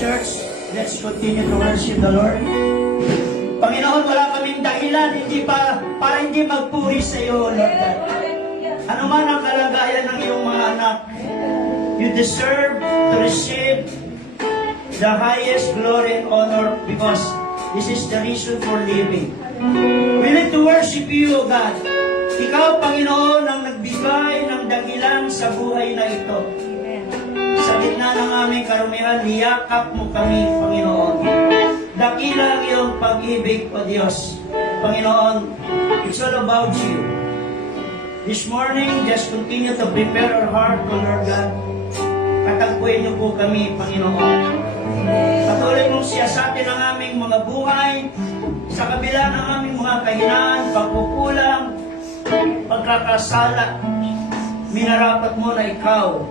church. Let's continue to worship the Lord. Panginoon, wala kaming dahilan para hindi magpuri sa iyo, Lord God. Ano man ang kalagayan ng iyong mga anak, you deserve to receive the highest glory and honor because this is the reason for living. We need to worship you, God. Ikaw, Panginoon, ang nagbigay ng dahilan sa buhay na ito. Sa gitna ng aming karumihan, niyakap mo kami, Panginoon. Dakila ang iyong pag-ibig, O Diyos. Panginoon, it's all about you. This morning, just continue to prepare our heart, O Lord God. Katagpuin niyo po kami, Panginoon. Patuloy mong siyasatin ang aming mga buhay sa kabila ng aming mga kahinaan, pagkukulang, pagkakasala. Minarapat mo na ikaw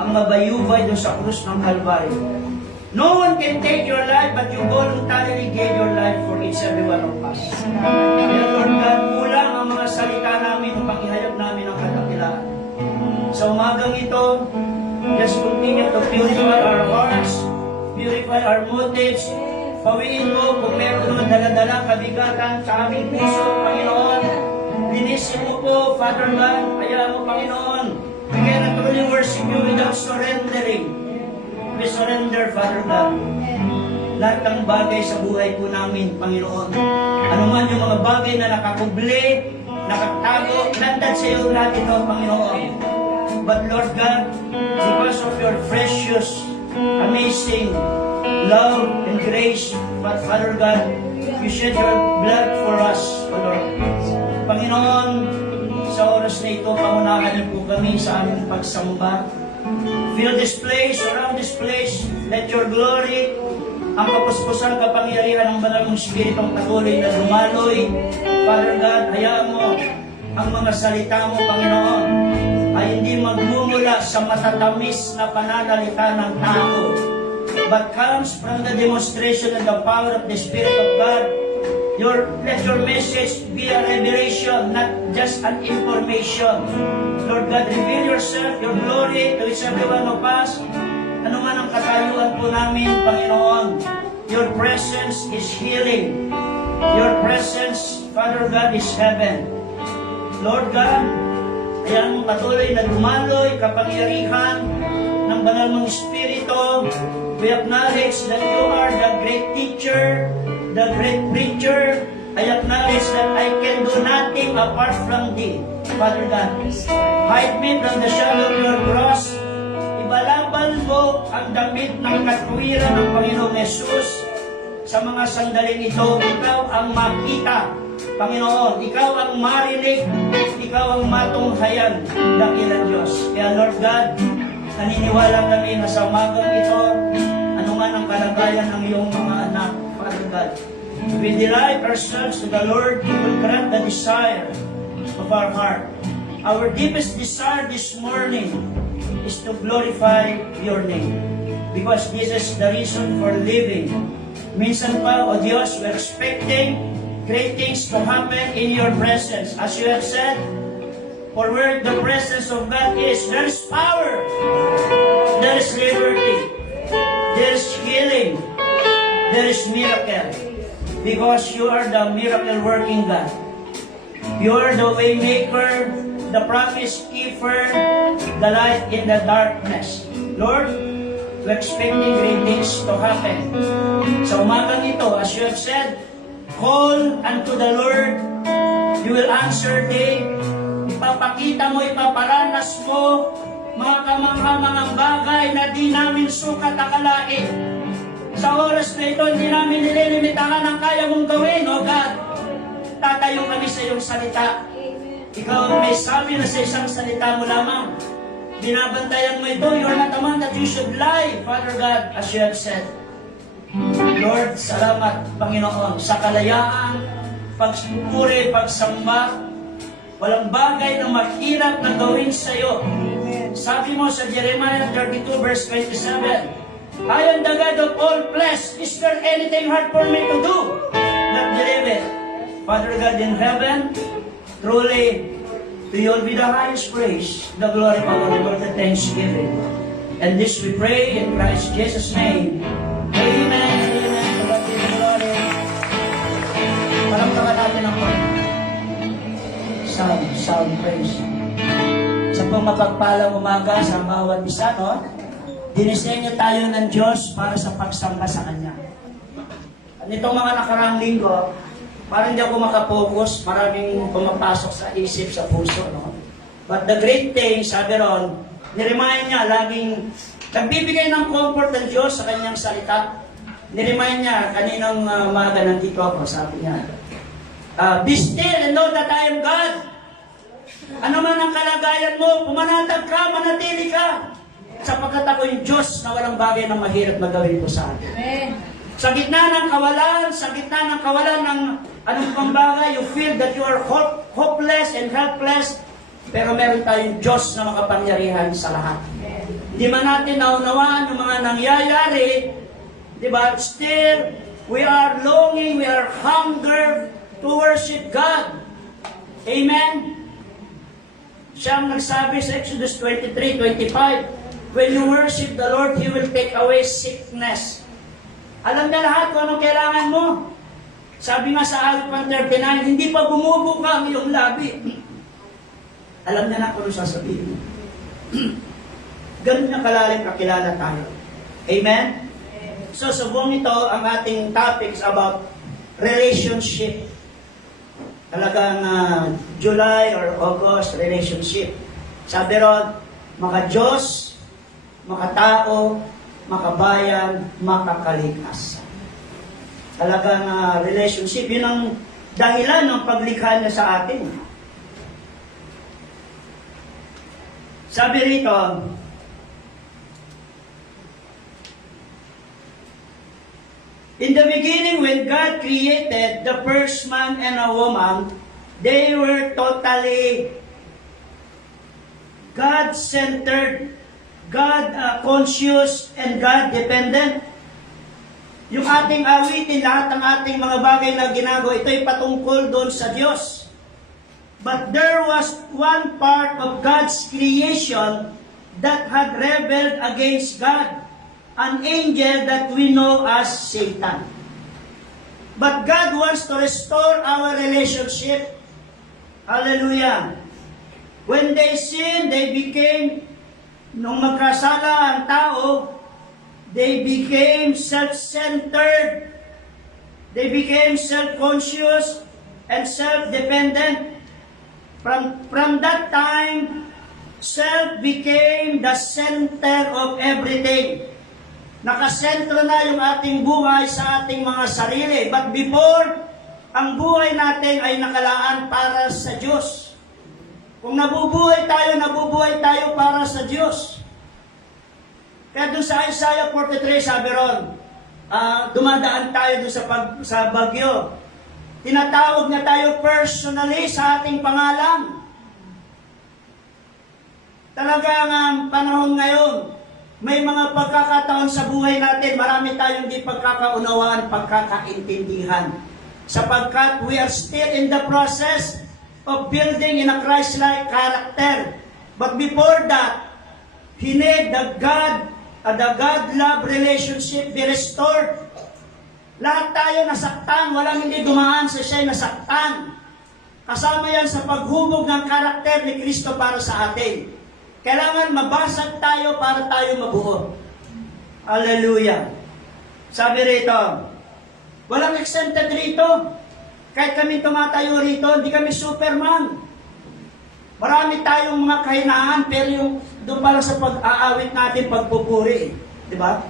ang mabayubay doon sa krus ng Kalbaryo. No one can take your life, but you voluntarily gave your life for each every one of us. Kaya Lord God, kulang ang mga salita namin upang ihayag namin ang kadakilaan. Sa umagang ito, just continue to purify our hearts, purify our motives. Pawiin mo kung meron mga dala-dala kabigatan sa aming puso, Panginoon. Linisin mo po, Father God. Kaya mo, Panginoon, we cannot truly worship you without surrendering. We surrender, Father God. Lahat ng bagay sa buhay po namin, Panginoon. Ano man yung mga bagay na nakakubli, nakatago, landad sa iyo lahat ito, Panginoon. But Lord God, because of your precious, amazing love and grace, but Father God, you shed your blood for us, O Lord. Panginoon, sa oras na ito, pangunahan niyo po kami sa aming pagsamba. Fill this place, around this place, let your glory, ang kapuspusang kapangyarihan ng banal mong Spiritong patuloy na dumaloy. Father God, hayaan mo ang mga salita mo, Panginoon, ay hindi magmumula sa matatamis na pananalita ng tao, but comes from the demonstration and the power of the Spirit of God. Let your message be a revelation, not just an information. Lord God, reveal yourself, your glory to each every one of us. Ano man ang katayuan po namin, Panginoon, your presence is healing. Your presence, Father God, is heaven. Lord God, ayan mong patuloy na dumaloy, kapangyarihan ng banal mong Espiritu. We acknowledge that you are the great teacher, the great preacher. I acknowledge that I can do nothing apart from thee, Father God. Hide me from the shadow of your cross. Ibalabal mo ang damit ng katwiran ng Panginoong Yesus. Sa mga sandaling ito, ikaw ang makita, Panginoon. Ikaw ang marinig, ikaw ang matunghayan, dakilang Diyos. Kaya Lord God, naniniwala kami na sa umagang ito, anuman ang kalagayan ng iyong mga anak, Father God. We delight ourselves to the Lord. He will grant the desire of our heart. Our deepest desire this morning is to glorify your name. Because this is the reason for living. Minsan pa, O Diyos, we're expecting great things to happen in your presence. As you have said, for where the presence of God is, there is power, there is liberty, there is healing, there is miracle. Because you are the miracle-working God. You are the way maker, the promise keeper, the light in the darkness. Lord, we're expecting great things to happen. Sa umagang ito, as you have said, call unto the Lord, you will answer thee. Ipapakita mo, ipaparanas mo, mga kamanghamangang bagay na di namin sukat akalain. Sa oras na ito, hindi namin nililimitahan ang kaya mong gawin, O God. Tatayo kami sa iyong salita. Ikaw ang may sabi na sa isang salita mo lamang. Binabantayan mo ito, you're not a man that you should lie, Father God, as you have said. Lord, salamat, Panginoon, sa kalayaan, pagpupuri, pagsamba, walang bagay na mahirap na gawin sa iyo. Sabi mo sa Jeremiah 32 verse 27, I am the God of all flesh. Is there anything hard for me to do? Not believe it. Father God in heaven, truly, to you will be the highest praise, the glory, power, and the thanksgiving. And this we pray in Christ Jesus' name. loud praise. Sa pong mapagpalang umaga sa bawat isa, no? Dinisenyo tayo ng Diyos para sa pagsamba sa Kanya. Nitong mga nakaraang linggo, parang hindi ako makapokus, maraming pumapasok sa isip, sa puso, no? But the great thing, sabi ron, niremind niya, laging nagbibigay ng comfort ng Diyos sa Kanyang salita. Niremind niya, kaninang umaga nandito ako, sabi niya, be still and know that I am God. Ano man ang kalagayan mo, pumanatag ka, manatili ka. Sapagkat ako yung Diyos na walang bagay na mahirap na gawin ko sa atin. Amen. Sa gitna ng kawalan ng anong pang bagay, you feel that you are hopeless and helpless, pero meron tayong Diyos na makapangyarihan sa lahat. Hindi man natin naunawaan yung mga nangyayari, di ba? Still, we are longing, we are hunger to worship God. Amen? Siya ang nagsabi sa Exodus 23:25, when you worship the Lord, He will take away sickness. Alam niya lahat kung anong kailangan mo. Sabi nga sa Alp 139, hindi pa bumubuka ang iyong labi. Alam niya na kung ano sasabihin mo. Ganun na kalalim kakilala tayo. Amen? So, sa buong ito, ang ating topics about relationship. Talagang July or August, relationship. Sabi ron, maka-Diyos, maka-tao, makabayan, makakalikas. Talagang relationship, yun ang dahilan ng paglikha niya sa atin. Sabi rito, in the beginning, when God created the first man and a woman, they were totally God-centered, God-conscious, and God-dependent. Yung ating awitin, lahat ng ating mga bagay na ginagawa, ito'y patungkol doon sa Diyos. But there was one part of God's creation that had rebelled against God, an angel that we know as Satan. But God wants to restore our relationship. Hallelujah. When they sinned, they became, nung magkasala ang tao, they became self-centered. They became self-conscious and self-dependent. From that time, self became the center of everything. Nakasentro na yung ating buhay sa ating mga sarili. But before, ang buhay natin ay nakalaan para sa Diyos. Kung nabubuhay tayo para sa Diyos. Kaya doon sa Isaiah 43, sabi ron, dumadaan tayo doon sa bagyo. Tinatawag niya tayo personally sa ating pangalan. Talagang ang panahon ngayon, may mga pagkakataon sa buhay natin, marami tayong di pagkakaunawaan, pagkakaintindihan. Sapagkat we are still in the process of building in a Christ-like character. But before that, He need the God-love relationship be restored. Lahat tayo nasaktan, walang hindi dumaan sa siya'y nasaktan. Kasama yan sa paghubog ng karakter ni Kristo para sa atin. Kailangan mabasag tayo para tayo mabuo. Hallelujah. Sabi rito, walang exempted rito. Kahit kami tumatayo rito, hindi kami Superman. Marami tayong mga kahinaan, pero yung doon pala sa pag-aawit natin, pagpupuri. Diba?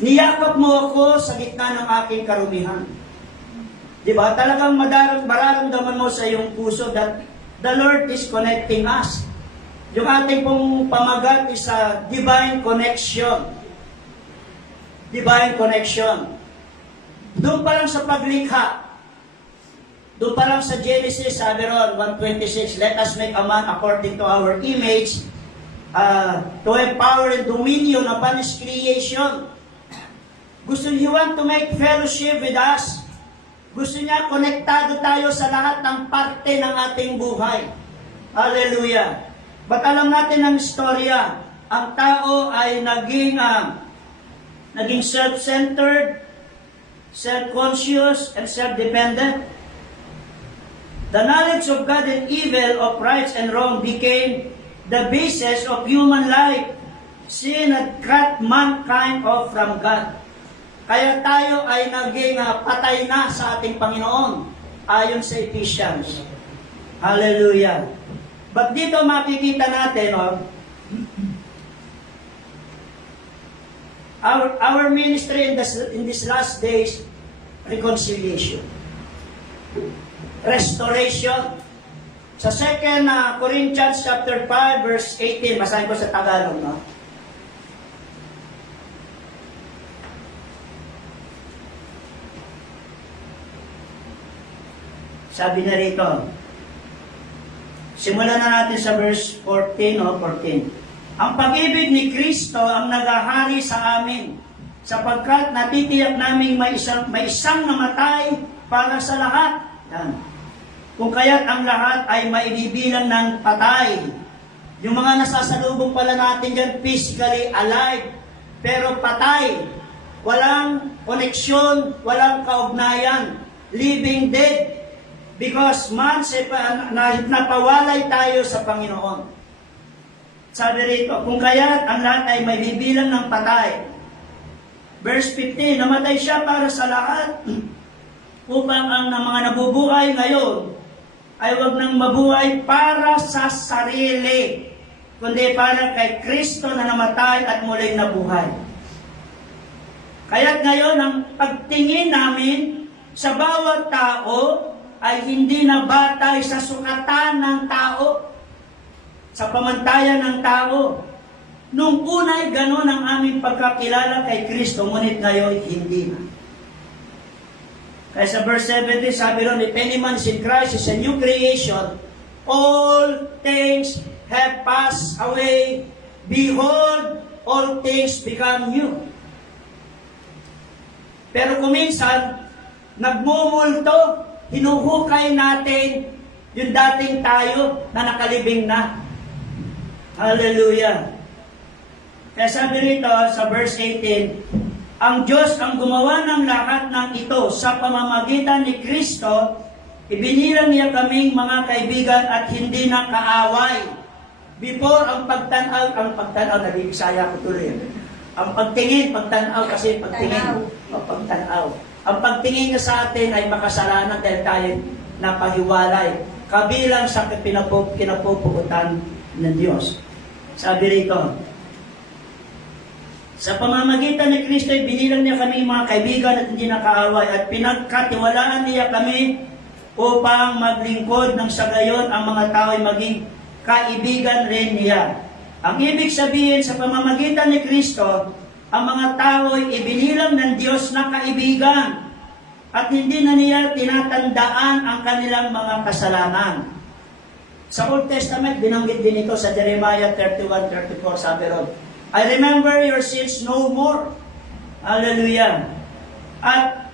Niyakap mo ako sa gitna ng aking karumihan. Diba? Talagang mararamdaman mo sa iyong puso that the Lord is connecting us. Yung ating pong pamagat is a divine connection. Divine connection. Doon pa lang sa paglikha, doon pa lang sa Genesis, sabi ron, 1:26, let us make a man according to our image, to have power and dominion upon His creation. Gusto He want to make fellowship with us. Gusto niya konektado tayo sa lahat ng parte ng ating buhay. Hallelujah. But alam natin ang istorya, ang tao ay naging self-centered, self-conscious, and self-dependent. The knowledge of God and evil, of right and wrong, became the basis of human life. Sin had cut mankind off from God. Kaya tayo ay naging patay na sa ating Panginoon, ayon sa Ephesians. Hallelujah. But dito makikita natin, our ministry in this last days, reconciliation. Restoration. Sa 2 Corinthians chapter 5 verse 18, basahin ko sa Tagalog, no? Sabi na rito, simulan na natin sa verse 14, 14. Ang pag-ibig ni Kristo ang naghahari sa amin, sapagkat natitiyak naming may isang namatay para sa lahat. Yan. Kung kaya't ang lahat ay maibibilang ng patay. Yung mga nasasalubong pala natin dyan, physically alive, pero patay. Walang koneksyon, walang kaugnayan. Living dead. Because napawalay tayo sa Panginoon. Sabi rito, kung kaya't ang lahat ay maibibilang ng patay. Verse 15, namatay siya para sa lahat, upang ang mga nabubuhay ngayon ay wag nang mabuhay para sa sarili, kundi para kay Kristo na namatay at muling nabuhay. Kaya't ngayon, ang pagtingin namin sa bawat tao ay hindi na batay sa sukatan ng tao, sa pamantayan ng tao. Nung una ay gano'n ang aming pagkakilala kay Kristo, ngunit ngayon hindi na. Kaya sa verse 17, sabi ron, if any man is in Christ is a new creation, all things have passed away. Behold, all things become new. Pero kuminsan, nagmumulto, hinuhukay natin yung dating tayo na nakalibing na. Hallelujah. Kaya sabi rito sa verse 18, ang Diyos ang gumawa ng lahat ng ito sa pamamagitan ni Kristo, ibinilang niya kaming mga kaibigan at hindi na kaaway. Before ang pagtanaw, nag-iisaya ko tuloy. Ang pagtingin, pagtanaw kasi pagtingin. Pagtanaw. Ang pagtingin niya sa atin ay makasalanan dahil tayo napahiwalay. Kabilang sa kinapupuutan ng Diyos. Sabi rito, sa pamamagitan ni Kristo, binilang niya kami mga kaibigan at hindi nakaaway at pinagkatiwalaan niya kami upang maglingkod ng sa gayon ang mga tao ay maging kaibigan rin niya. Ang ibig sabihin, sa pamamagitan ni Kristo, ang mga tao ay ibinilang ng Diyos na kaibigan at hindi na niya tinatandaan ang kanilang mga kasalanan. Sa Old Testament, binanggit din ito sa Jeremiah 31:34, sabi ron, I remember your sins no more. Hallelujah. At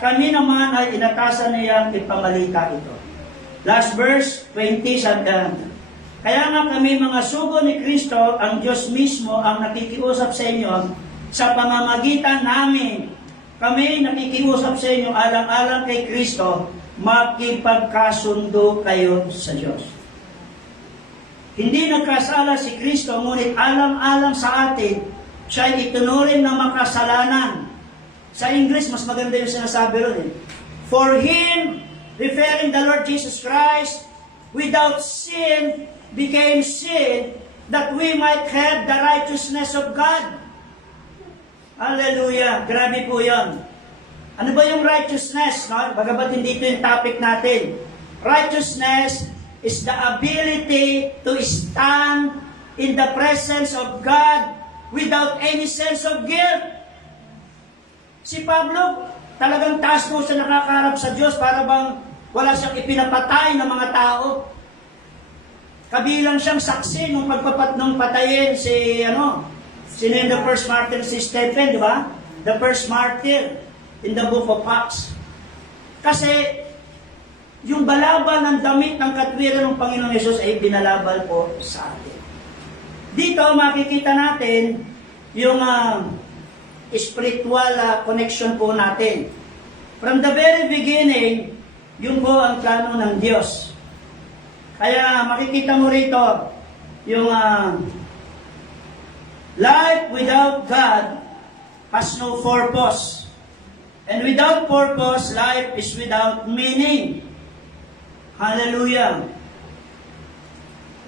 kami naman ay inatasan niyang ipamalita ito. Last verse 20, sabi, kaya nga kami mga sugo ni Kristo, ang Diyos mismo ang nakikiusap sa inyo sa pamamagitan namin. Kami nakikiusap sa inyo alang-alang kay Kristo, makipagkasundo kayo sa Diyos. Hindi nagkasala si Kristo, ngunit alang-alang sa atin, siya ay itunuring na makasalanan. Sa English, mas maganda yung sinasabi ron eh. For Him, referring the Lord Jesus Christ, without sin, became sin, that we might have the righteousness of God. Hallelujah! Grabe po yun. Ano ba yung righteousness? No? Bagamat hindi ito yung topic natin. Righteousness is the ability to stand in the presence of God without any sense of guilt. Si Pablo, talagang taas mo siya nakakarap sa Diyos para bang wala siyang ipinapatay ng mga tao. Kabilang siyang saksi nung patayin sino yung the first martyr, si Stephen, di ba? The first martyr in the book of Acts. Kasi yung balabal ng damit ng katwiran ng Panginoong Yesus ay binalabal po sa atin. Dito makikita natin yung spiritual connection po natin. From the very beginning, Yun po ang plano ng Diyos. Kaya makikita mo rito, yung life without God has no purpose. And without purpose, life is without meaning. Hallelujah.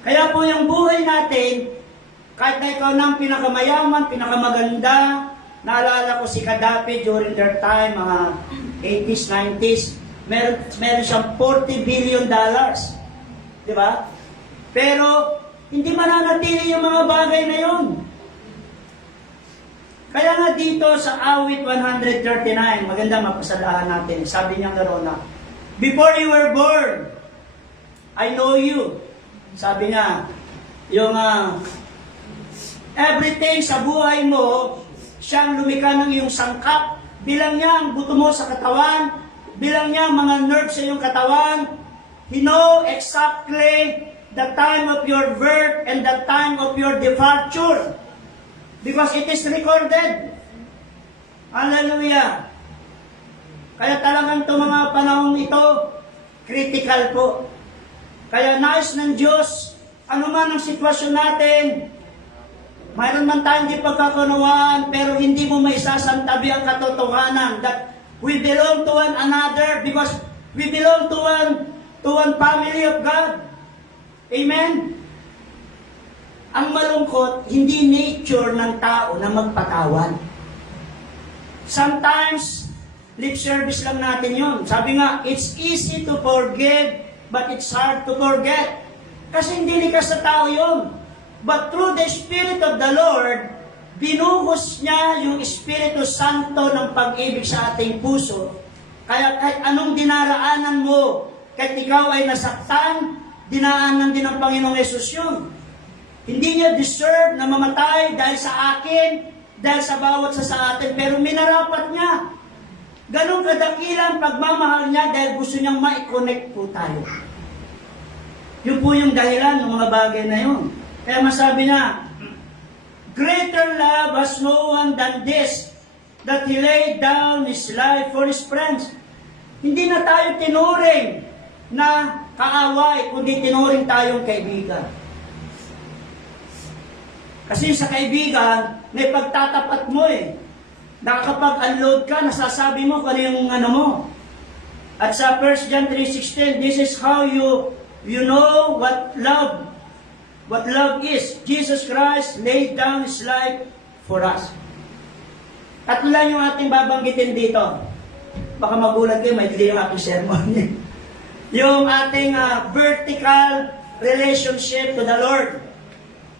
Kaya po yung buhay natin, kahit na ikaw ng pinakamayaman, pinakamaganda, naalala ko si Gaddafi during their time, mga 80s, 90s, meron siyang $40 billion. Di ba? Pero, hindi mananatili yung mga bagay na yun. Kaya nga dito sa awit 139, maganda mapasalahan natin. Sabi niya nga na, before you were born, I know you. Sabi niya, yung everything sa buhay mo, siyang lumikha ng iyong sangkap. Bilang niya ang buto mo sa katawan, bilang niya ang mga nerves sa iyong katawan. He know exactly the time of your birth and the time of your departure. Because it is recorded. Hallelujah. Kaya talagang itong mga panahon ito, critical po. Kaya nais ng Diyos, ano man ang sitwasyon natin, mayroon man tayong di pagkakunawaan, pero hindi mo maisasantabi ang katotohanan that we belong to one another because we belong to one family of God. Amen? Ang malungkot, hindi nature ng tao na magpatawad. Sometimes, lip service lang natin yun. Sabi nga, it's easy to forgive, but it's hard to forget. Kasi hindi likas sa tao yun. But through the Spirit of the Lord, binuhos niya yung Espiritu Santo ng pag-ibig sa ating puso. Kaya kahit anong dinaraanan mo, kahit ikaw ay nasaktan, dinaanan din ng Panginoong Yesus yun. Hindi niya deserve na mamatay dahil sa akin, dahil sa bawat sa atin, pero minarapat niya. Ganun kadakilang pagmamahal niya dahil gusto niyang ma-connect po tayo. Yun po yung dahilan ng mga bagay na yun. Kaya masabi niya, greater love has no one than this, that He laid down His life for His friends. Hindi na tayo tinuring na kaaway, kundi tinuring tayong kaibigan. Kasi sa kaibigan, may pagtatapat mo eh. Nakakapag-unload ka, nasasabi mo kung ano yung ano mo. At sa 1 John 3:16, this is how you know what love is. Jesus Christ laid down His life for us. Tatlo lang yung ating babanggitin dito. Baka magulat kayo, may hindi yung ating sermon. Yung ating vertical relationship to the Lord.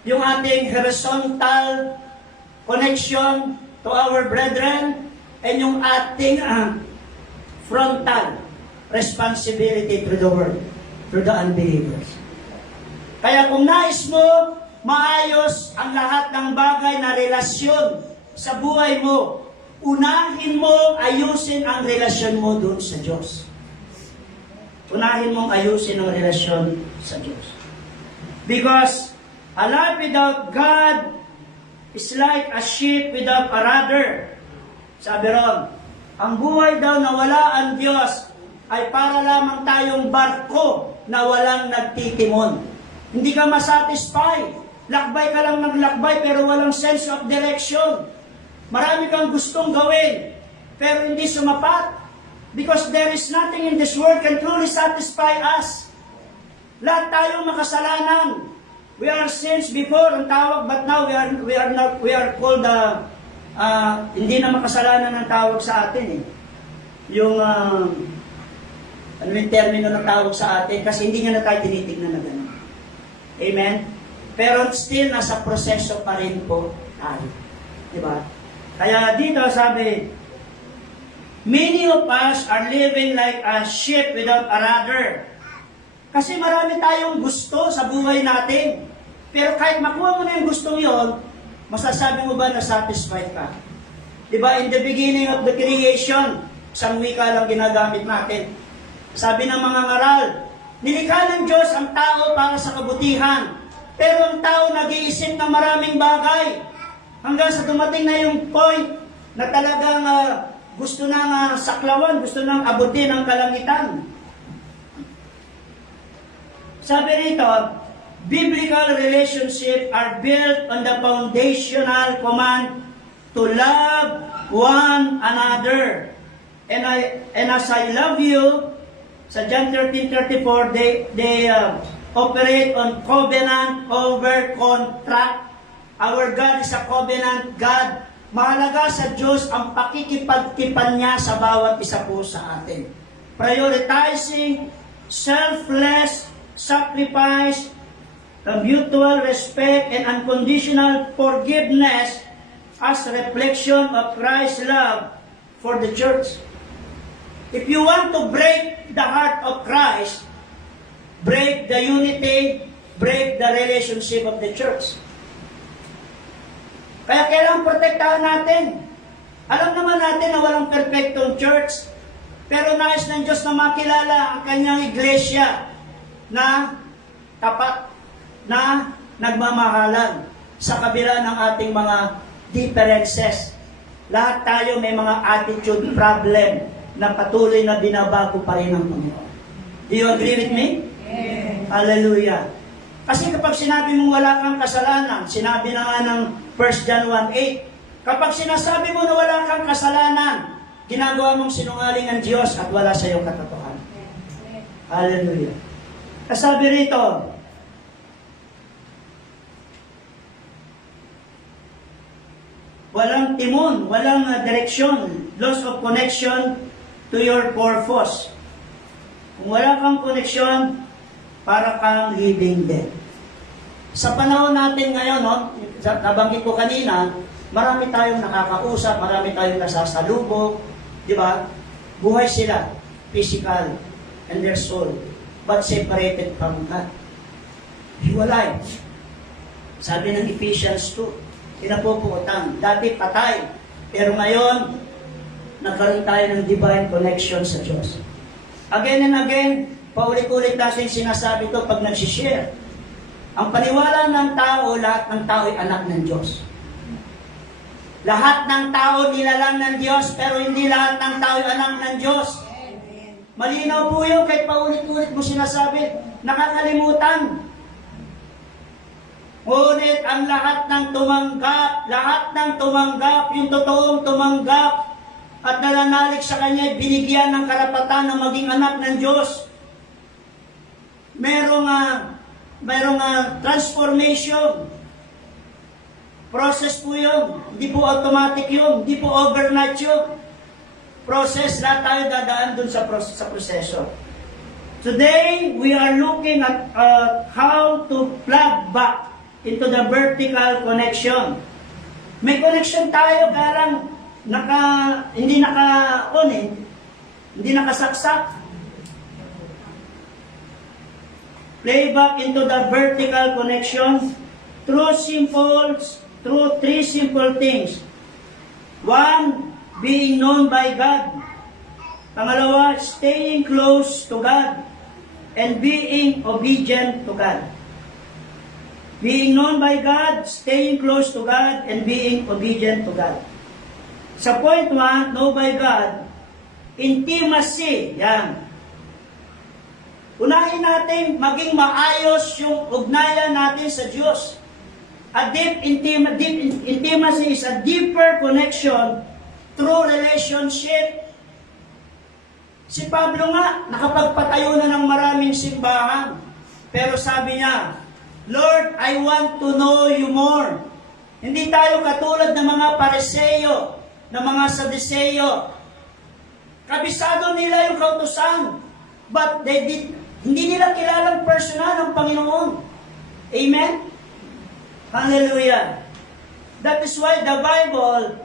Yung ating horizontal connection to our brethren, and yung ating frontal responsibility to the world, to the unbelievers. Kaya kung nais mo, maayos ang lahat ng bagay na relasyon sa buhay mo, unahin mo ayusin ang relasyon mo doon sa Diyos. Unahin mong ayusin ang relasyon sa Diyos. Because a life without God is like a ship without a rudder. Sabi ron, ang buhay daw na wala ang Diyos ay para lamang tayong barko na walang nagtitimon. Hindi ka masatisfy. Lakbay ka lang naglakbay pero walang sense of direction. Marami kang gustong gawin pero hindi sumapat. Because there is nothing in this world can truly satisfy us. Lahat tayong makasalanan. We are sins before, ang tawag, but now we are called, hindi na makasalanan ang tawag sa atin eh. Yung, ano yung termino ng tawag sa atin, kasi hindi nga na tayo tinitignan na gano'n. Amen? Pero still, nasa proseso pa rin po tayo. Diba? Kaya dito sabi, many of us are living like a ship without a rudder. Kasi marami tayong gusto sa buhay natin. Pero kahit makuha mo na yung gustong yon, masasabi mo ba na satisfied ka? Diba, in the beginning of the creation, isang wika lang ginagamit natin. Sabi ng mga ngaral, nilikha ng Diyos ang tao para sa kabutihan. Pero ang tao nag-iisip ng maraming bagay. Hanggang sa dumating na yung point na talagang gusto nang saklawan, gusto nang abutin ang kalangitan. Sabi rito, biblical relationships are built on the foundational command to love one another. And as I love you, sa John 13:34, they operate on covenant over contract. Our God is a covenant God. Mahalaga sa Diyos ang pakikipagtipan niya sa bawat isa po sa atin. Prioritizing selfless sacrifice, mutual respect, and unconditional forgiveness as reflection of Christ's love for the church. If you want to break the heart of Christ, break the unity, break the relationship of the church. Kaya kailangan protektahan natin. Alam naman natin na walang perfectong church, pero nais ng Diyos na makilala ang kanyang iglesia na tapat, na nagmamahalan sa kabila ng ating mga differences. Lahat tayo may mga attitude problem na patuloy na binabago pa rin ng Panginoon. Do you agree with me? Yes. Hallelujah. Kasi kapag sinabi mong wala kang kasalanan, sinabi na nga ng 1 John 1:8, kapag sinasabi mo na wala kang kasalanan, ginagawa mong sinungaling ang Diyos at wala sa iyong katotohanan. Hallelujah. Kasabi rito, walang timon, walang direksyon, loss of connection to your purpose. Kung wala kang connection, para kang living dead. Sa panahon natin ngayon, no, nabanggit ko kanina, marami tayong nakakausap, marami tayong nasasalubog, di ba? Buhay sila, physical, and their soul, but separated from God. Hiwalay. Sabi ng Ephesians 2, pinapupukutan. Dati patay, pero ngayon, nagkaroon tayo ng divine connection sa Diyos. Again and again, paulit-ulit natin sinasabi ito pag nagsishare. Ang paniwala ng tao, lahat ng tao ay anak ng Diyos. Lahat ng tao nilalang ng Diyos, pero hindi lahat ng tao ay anak ng Diyos. Malinaw po yun, kahit paulit-ulit mo sinasabi, nakakalimutan. Ngunit ang lahat ng tumanggap, yung totoong tumanggap, at nananalig sa Kanya, binigyan ng karapatan na maging anak ng Diyos. Merong transformation. Process po yun. Hindi po automatic yun. Hindi po overnight yun. Process, lahat tayo dadaan dun sa proseso. Today, we are looking at how to plug back into the vertical connection. May connection tayo, kaya lang hindi nakasaksak. Play back into the vertical connection through three simple things. One, being known by God. Pangalawa, staying close to God and being obedient to God. Being known by God, staying close to God, and being obedient to God. Sa point 1, know by God, intimacy, yan. Unahin natin maging maayos yung ugnayan natin sa Diyos. A deep intimacy is a deeper connection through relationship. Si Pablo nga, nakapagpatayo na ng maraming simbahan. Pero sabi niya, Lord, I want to know you more. Hindi tayo katulad ng mga Pariseo, ng mga Saduseo. Kabisado nila yung kautusan, but hindi nila kilalang personal ng Panginoon. Amen? Hallelujah. That is why the Bible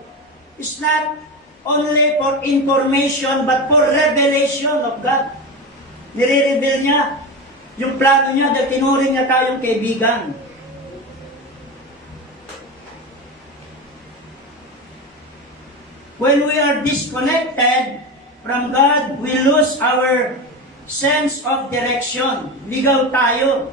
is not only for information, but for revelation of God. Nire-reveal niya yung plano niya dahil tinuring niya tayong kaibigan. When we are disconnected from God, we lose our sense of direction. Ligaw tayo.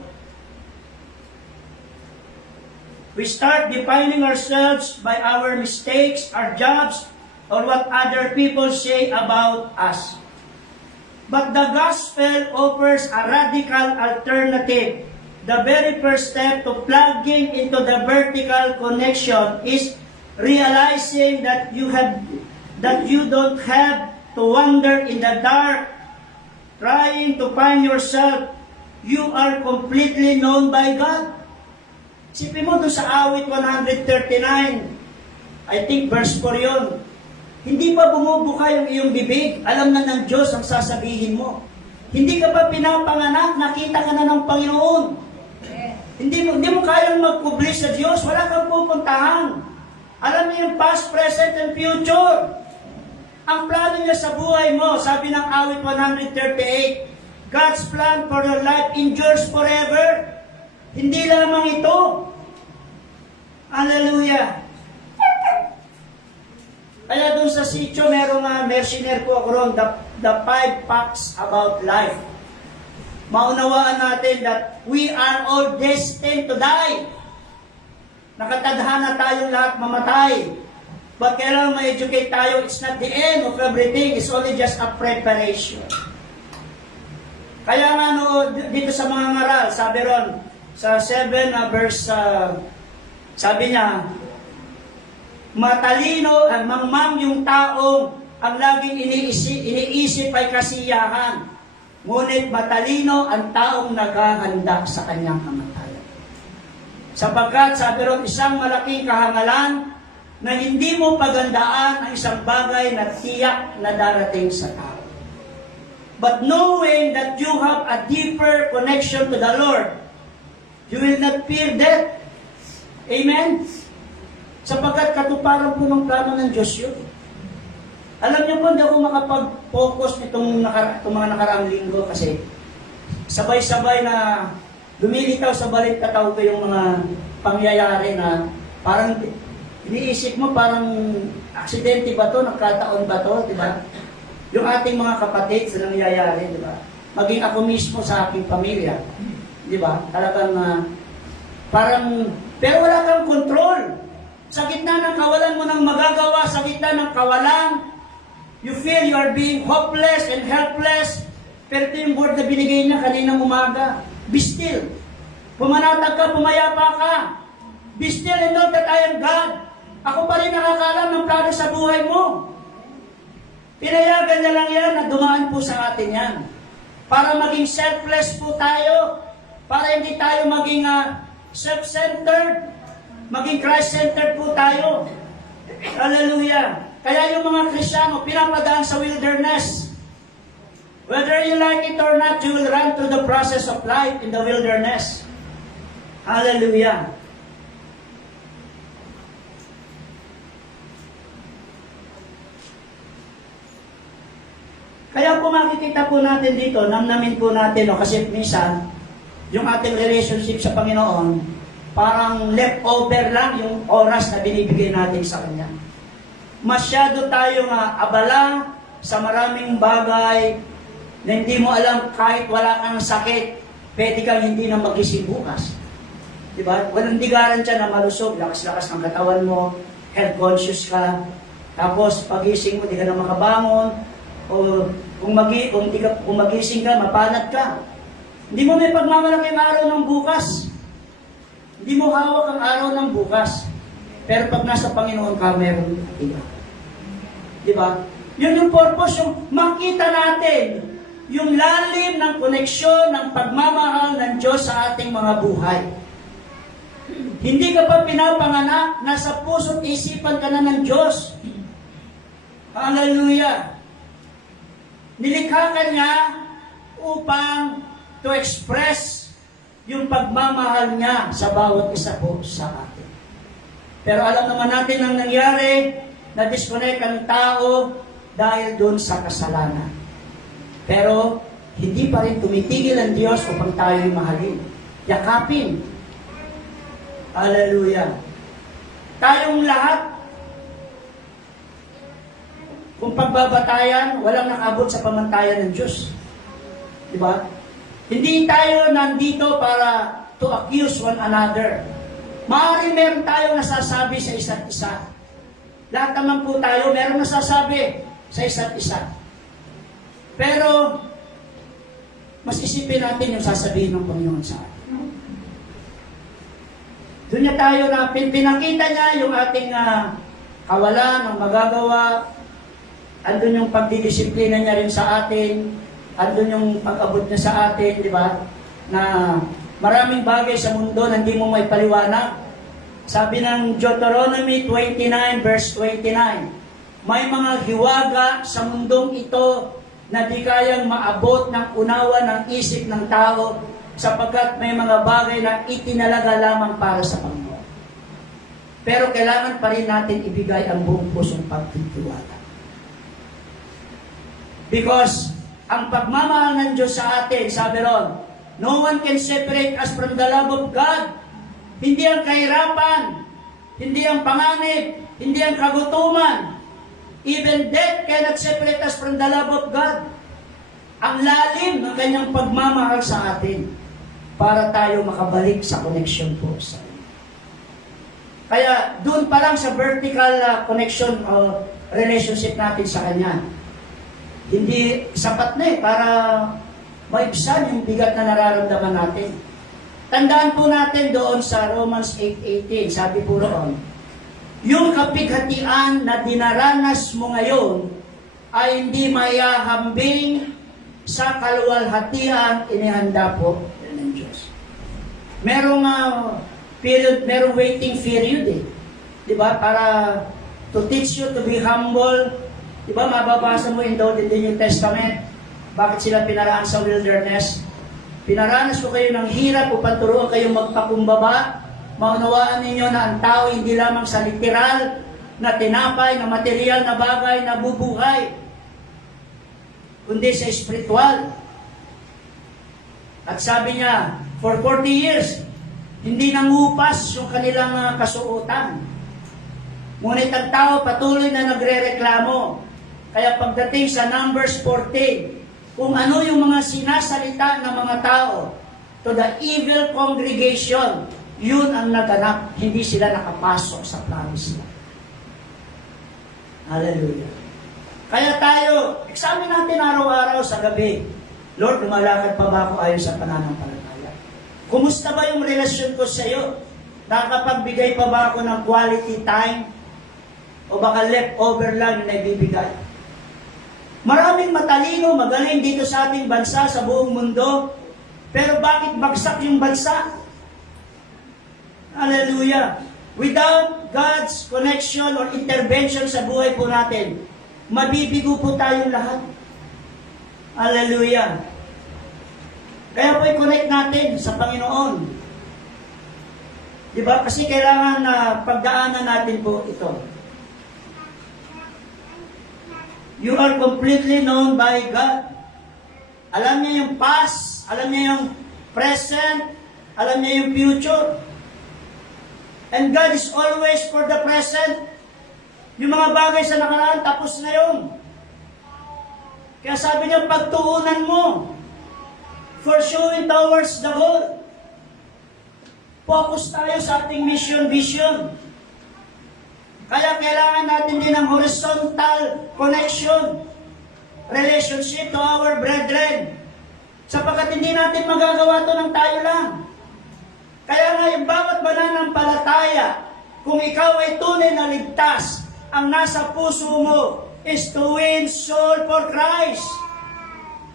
We start defining ourselves by our mistakes, our jobs, or what other people say about us. But the gospel offers a radical alternative. The very first step to plugging into the vertical connection is realizing that you don't have to wander in the dark, trying to find yourself. You are completely known by God. Sipin mo doon sa awit 139, I think verse 4 yun. Hindi pa bumubuka yung iyong bibig, alam na ng Diyos ang sasabihin mo. Hindi ka pa pinapanganak, nakita ka na ng Panginoon. Hindi mo kayang mag-publish sa Diyos, wala kang pupuntahan. Alam mo yung past, present, and future. Ang plano niya sa buhay mo, sabi ng awit 138, God's plan for your life endures forever. Hindi lamang ito. Hallelujah. Kaya doon sa sitio, merong mercenaire po ako ron, the 5 facts about life. Maunawaan natin that we are all destined to die. Nakatadhana tayong lahat mamatay. But kailangan ma-educate tayo, it's not the end of everything, it's only just a preparation. Kaya nga dito sa mga ngaral, sabi ron, sa 7 verse, sabi niya, matalino, mangmang yung taong ang laging iniisip ay kasiyahan. Ngunit matalino ang taong naghahanda sa kanyang kamatayan. Sapagkat, sabi ron, isang malaking kahangalan na hindi mo pagandaan ang isang bagay na tiyak na darating sa tao. But knowing that you have a deeper connection to the Lord, you will not fear death. Amen? Sapagkat katuparan po ng plano ng Diyos yun. Alam niyo po, hindi ako makapag-focus itong mga nakaraang linggo kasi sabay-sabay na lumilitaw sa balik kataw ko yung mga pangyayari na parang iniisip mo parang aksidente ba to, nagkataon ba to, di ba? Yung ating mga kapatid sa nangyayari, di ba? Maging ako mismo sa aking pamilya, di ba? Talagang parang, pero wala kang control. Sa gitna ng kawalan mo ng magagawa, sa gitna ng kawalan, you feel you are being hopeless and helpless. Pero ito yung word na binigay niya kaninang umaga. Be still. Pumanatag ka, pumayapa ka. Be still and know that I am God. Ako pa rin nakakalam ng plano sa buhay mo. Pinayagan niya lang yan na dumaan po sa atin yan. Para maging selfless po tayo. Para hindi tayo maging self-centered. Maging Christ-centered po tayo. Hallelujah. Kaya yung mga Krisyano, pinapadaan sa wilderness. Whether you like it or not, you will run through the process of life in the wilderness. Hallelujah. Kaya po makikita po natin dito, namnamin po natin, kasi minsan, yung ating relationship sa Panginoon, parang leftover lang yung oras na binibigay natin sa Kanya. Masyado tayong abala sa maraming bagay na hindi mo alam kahit wala kang sakit, pwede kang hindi na magising bukas. Diba? Walang digaran siya na malusog, lakas-lakas ng katawan mo, health conscious ka, tapos pagising mo, di ka na makabangon, o kung magising ka, mapanat ka. Hindi mo may pagmamalaki ang araw ng bukas. Hindi mo hawak ang araw ng bukas. Pero pag nasa Panginoon ka, meron iba. Diba? Yun yung purpose, yung makita natin yung lalim ng koneksyon ng pagmamahal ng Diyos sa ating mga buhay. Hindi ka pa pinapanganak, nasa puso't isipan ka na ng Diyos. Hallelujah! Nilikha ka niya upang to express yung pagmamahal niya sa bawat isa po sa atin. Pero alam naman natin ang nangyari, na-disconnect ang tao dahil doon sa kasalanan. Pero hindi pa rin tumitigil ang Diyos upang tayo'y mahalin. Yakapin. Hallelujah. Tayong lahat, kung pagbabatayan, walang nakabot sa pamantayan ng Diyos. Diba? Hindi tayo nandito para to accuse one another. Maaaring meron tayong nasasabi sa isa't isa. Lahat naman po tayo meron nasasabi sa isa't isa. Pero mas isipin natin yung sasabihin ng Panginoon sa atin. Doon niya tayo na pinakita niya yung ating kawalan ng magagawa. Andun yung pagdidisiplina niya rin sa atin. Andun yung pag-abot niya sa atin, di ba? Na maraming bagay sa mundo na hindi mo may paliwanag. Sabi ng Deuteronomy 29 verse 29, may mga hiwaga sa mundong ito na di kayang maabot ng unawa ng isip ng tao sapagkat may mga bagay na itinalaga lamang para sa Panginoon. Pero kailangan pa rin natin ibigay ang buong pusong pagtitiwala. Because ang pagmamahal ng Diyos sa atin, sabi ron, no one can separate us from the love of God. Hindi ang kahirapan, hindi ang panganib, hindi ang kagutuman. Even death cannot separate us from the love of God. Ang lalim ng kanyang pagmamahal sa atin para tayo makabalik sa connection po sa Kanya. Kaya doon pa lang sa vertical connection o relationship natin sa Kanya, hindi sapat na para maibsan yung bigat na nararamdaman natin. Tandaan po natin doon sa Romans 8:18, sabi po roon, yung kapighatian na dinaranas mo ngayon ay hindi mayahambing sa kaluwalhatian inihanda po ng Diyos. Merong period, merong waiting period eh. 'Di ba? Para to teach you to be humble. 'Di ba? Mababasa mo in the New Testament. Bakit sila pinaraan sa wilderness? Pinaranas ko kayo ng hirap upang turuan kayong magpakumbaba. Maunawaan ninyo na ang tao hindi lamang sa literal na tinapay, na material na bagay na bubuhay, kundi sa espiritual. At sabi niya, for 40 years, hindi nangupas yung kanilang kasuotan. Ngunit ang tao patuloy na nagre-reklamo. Kaya pagdating sa Numbers 14, kung ano yung mga sinasalita ng mga tao to the evil congregation, yun ang naganap, hindi sila nakapasok sa promise na. Hallelujah. Kaya tayo, examine natin araw-araw sa gabi. Lord, lumalakad pa ba ako ayon sa pananampalataya? Kumusta ba yung relasyon ko sa iyo? Nakapagbigay pa ba ako ng quality time? O baka leftover lang yung naibibigay? Maraming matalino, magaling dito sa ating bansa, sa buong mundo. Pero bakit bagsak yung bansa? Hallelujah. Without God's connection or intervention sa buhay po natin, mabibigo po tayong lahat. Hallelujah. Kaya po i-connect natin sa Panginoon. Diba? Kasi kailangan na pagdaanan natin po ito. You are completely known by God. Alam niya yung past, alam niya yung present, alam niya yung future. And God is always for the present. Yung mga bagay sa nakaraan, tapos na yun. Kaya sabi niya, pagtuunan mo, pursuing towards the goal. Focus tayo sa ating mission, vision. Kaya kailangan natin din ng horizontal connection, relationship to our brethren. Sapagkat hindi natin magagawa ito ng tayo lang. Kaya nga yung bawat mananampalataya, kung ikaw ay tunay na ligtas, ang nasa puso mo is to win soul for Christ.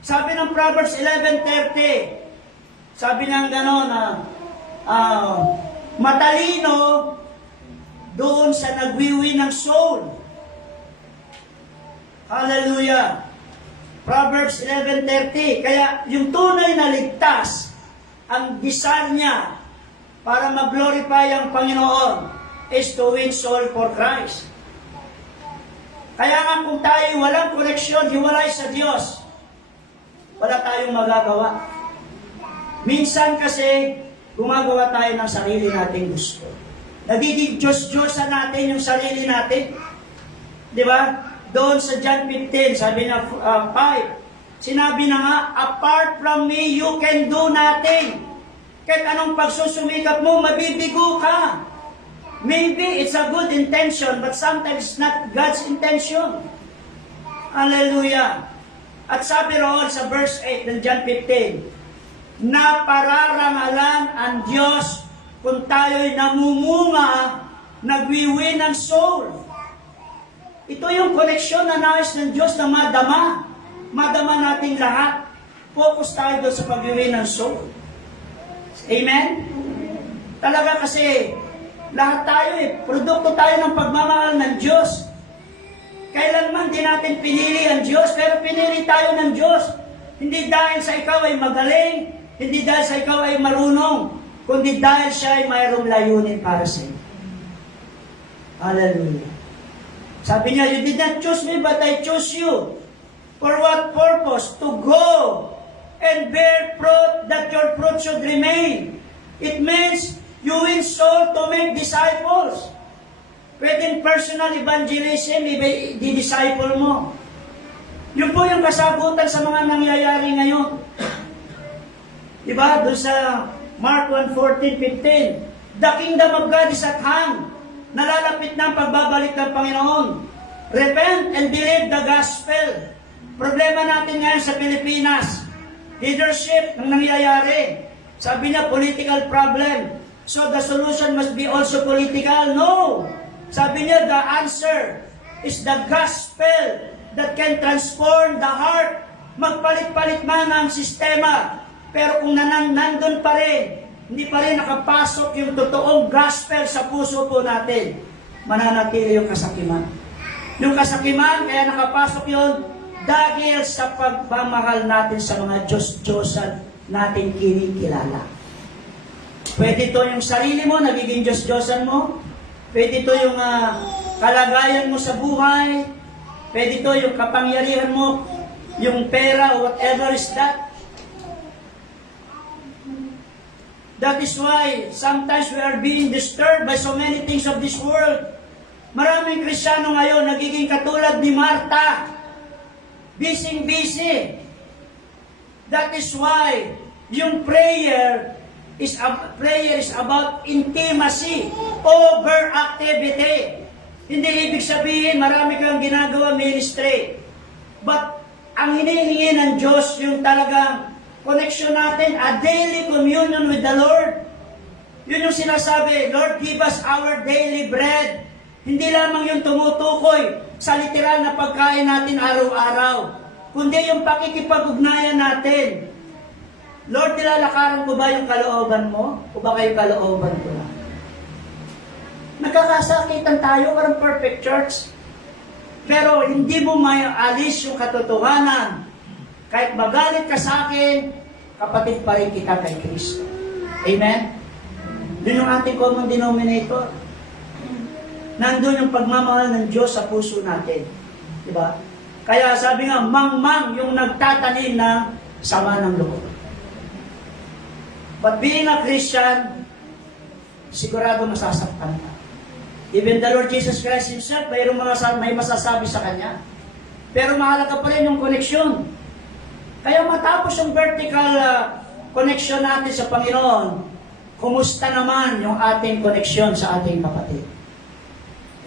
Sabi ng Proverbs 11:30, sabi niya gano'n na matalino doon sa nagwiwi ng soul. Hallelujah. Proverbs 11:30. Kaya yung tunay na ligtas, ang desire niya para mag-glorify ang Panginoon is to win soul for Christ. Kaya nga kung tayo walang koneksyon, hiwalay sa Diyos, wala tayong magagawa. Minsan kasi, gumagawa tayo ng sarili nating gusto. Nagiging-Diyos-Diyosan natin yung sarili natin. Di ba? Doon sa John 15, sabi na 5, sinabi na nga, apart from me, you can do nothing. Kahit anong pagsusumikap mo, mabibigo ka. Maybe it's a good intention, but sometimes not God's intention. Hallelujah. At sabi roon sa verse 8 ng John 15, na pararangalan ang Diyos kung tayo'y namumunga, nagwiwi ng soul. Ito yung koneksyon na nais ng Diyos na madama. Madama nating lahat. Focus tayo doon sa pagwiwi ng soul. Amen? Talaga kasi, lahat tayo produkto tayo ng pagmamahal ng Diyos. Kailanman di natin pinili ang Diyos, pero pinili tayo ng Diyos. Hindi dahil sa ikaw ay magaling, hindi dahil sa ikaw ay marunong, kundi dahil siya ay mayroong layunin para sa iyo. Hallelujah. Sabi niya, you did not choose me, but I chose you. For what purpose? To go and bear fruit, that your fruit should remain. It means you win soul to make disciples. Pwedeng personal evangelism, i-disciple mo. Yun po yung kasagutan sa mga nangyayari ngayon. Diba? Doon sa Mark 1:14-15, the kingdom of God is at hand. Nalalapit na ang pagbabalik ng Panginoon. Repent and believe the gospel. Problema natin ngayon sa Pilipinas, leadership ng nangyayari. Sabi niya, political problem. So the solution must be also political. No! Sabi niya, the answer is the gospel that can transform the heart. Magpalit-palit man ang sistema. Pero kung nandun pa rin, hindi pa rin nakapasok yung totoong gospel sa puso po natin, mananatili yung kasakiman. Yung kasakiman, kaya nakapasok yun, dahil sa pagmamahal natin sa mga Diyos-Diyosan natin kinikilala. Pwede ito yung sarili mo, nagiging Diyos-Diyosan mo. Pwede ito yung kalagayan mo sa buhay. Pwede ito yung kapangyarihan mo, yung pera, whatever is that. That is why sometimes we are being disturbed by so many things of this world. Maraming Kristiyano ngayon nagiging katulad ni Martha. Busy. That is why yung prayer is about intimacy, overactivity. Hindi ibig sabihin marami kang ginagawa ministry. But ang hinihingi ng Diyos yung talagang connection natin, a daily communion with the Lord. Yun yung sinasabi, Lord, give us our daily bread. Hindi lamang yung tumutukoy sa literal na pagkain natin araw-araw, kundi yung pakikipag-ugnayan natin. Lord, nilalakaran ko ba yung kalooban mo? O ba kayo kalooban ko lang? Nagkakasakitan tayo, parang perfect church. Pero hindi mo maialis yung katotohanan. Kahit magalit ka sa akin, kapatid pa rin kita kay Kristo. Amen? Yun yung ating common denominator. Nandun yung pagmamahal ng Diyos sa puso natin. Diba? Kaya sabi nga, mangmang yung nagtatanim ng sama ng loob. But being a Christian, sigurado masasaktan ka. Even the Lord Jesus Christ Himself, may masasabi sa Kanya. Pero mahalaga pa rin yung connection. Kaya matapos yung vertical connection natin sa Panginoon, kumusta naman yung ating connection sa ating kapatid?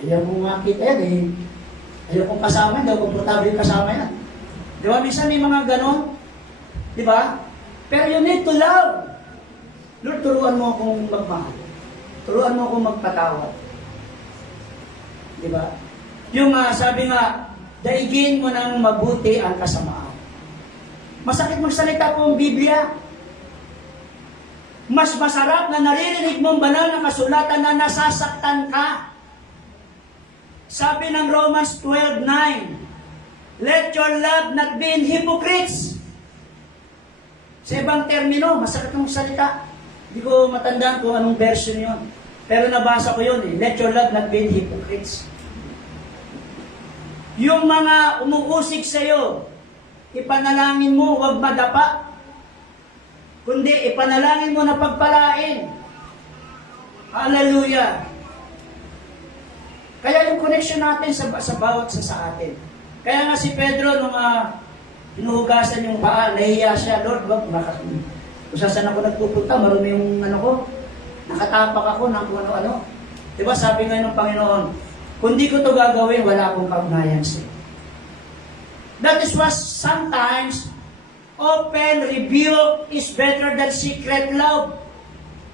Ayaw kong makita yan eh. Ayaw kong kasama yan, ayaw komportable yung kasama yan. Di ba? Minsan may mga ganon. Di ba? Pero you need to love. Lord, turuan mo akong magmahal. Turuan mo akong magpatawad. Di ba? Yung sabi nga, daigin mo ng mabuti ang kasamaan. Masakit magsalita po ang Biblia. Mas masarap na naririnig mong banal na kasulatan na nasasaktan ka. Sabi ng Romans 12:9, let your love not be in hypocrites. Sa ibang termino, masakit ng salita. Hindi ko matandaan kung anong version yun. Pero nabasa ko yun eh. Let your love not be in hypocrites. Yung mga umuusig sa'yo, ipanalangin mo, huwag madapa. Kundi ipanalangin mo na pagpalain. Hallelujah. Kaya yung connection natin sa bawat sa atin. Kaya nga si Pedro, nung hinuhugasan yung paa, nahiya siya, Lord, wag kung saan ako nagpupunta, marumi yung ko, nakatapak ako ng kung ano. Diba sabi nga ng Panginoon, kung di ko to gagawin, wala akong kaugnayan sa'yo. That is why sometimes open rebuke is better than secret love.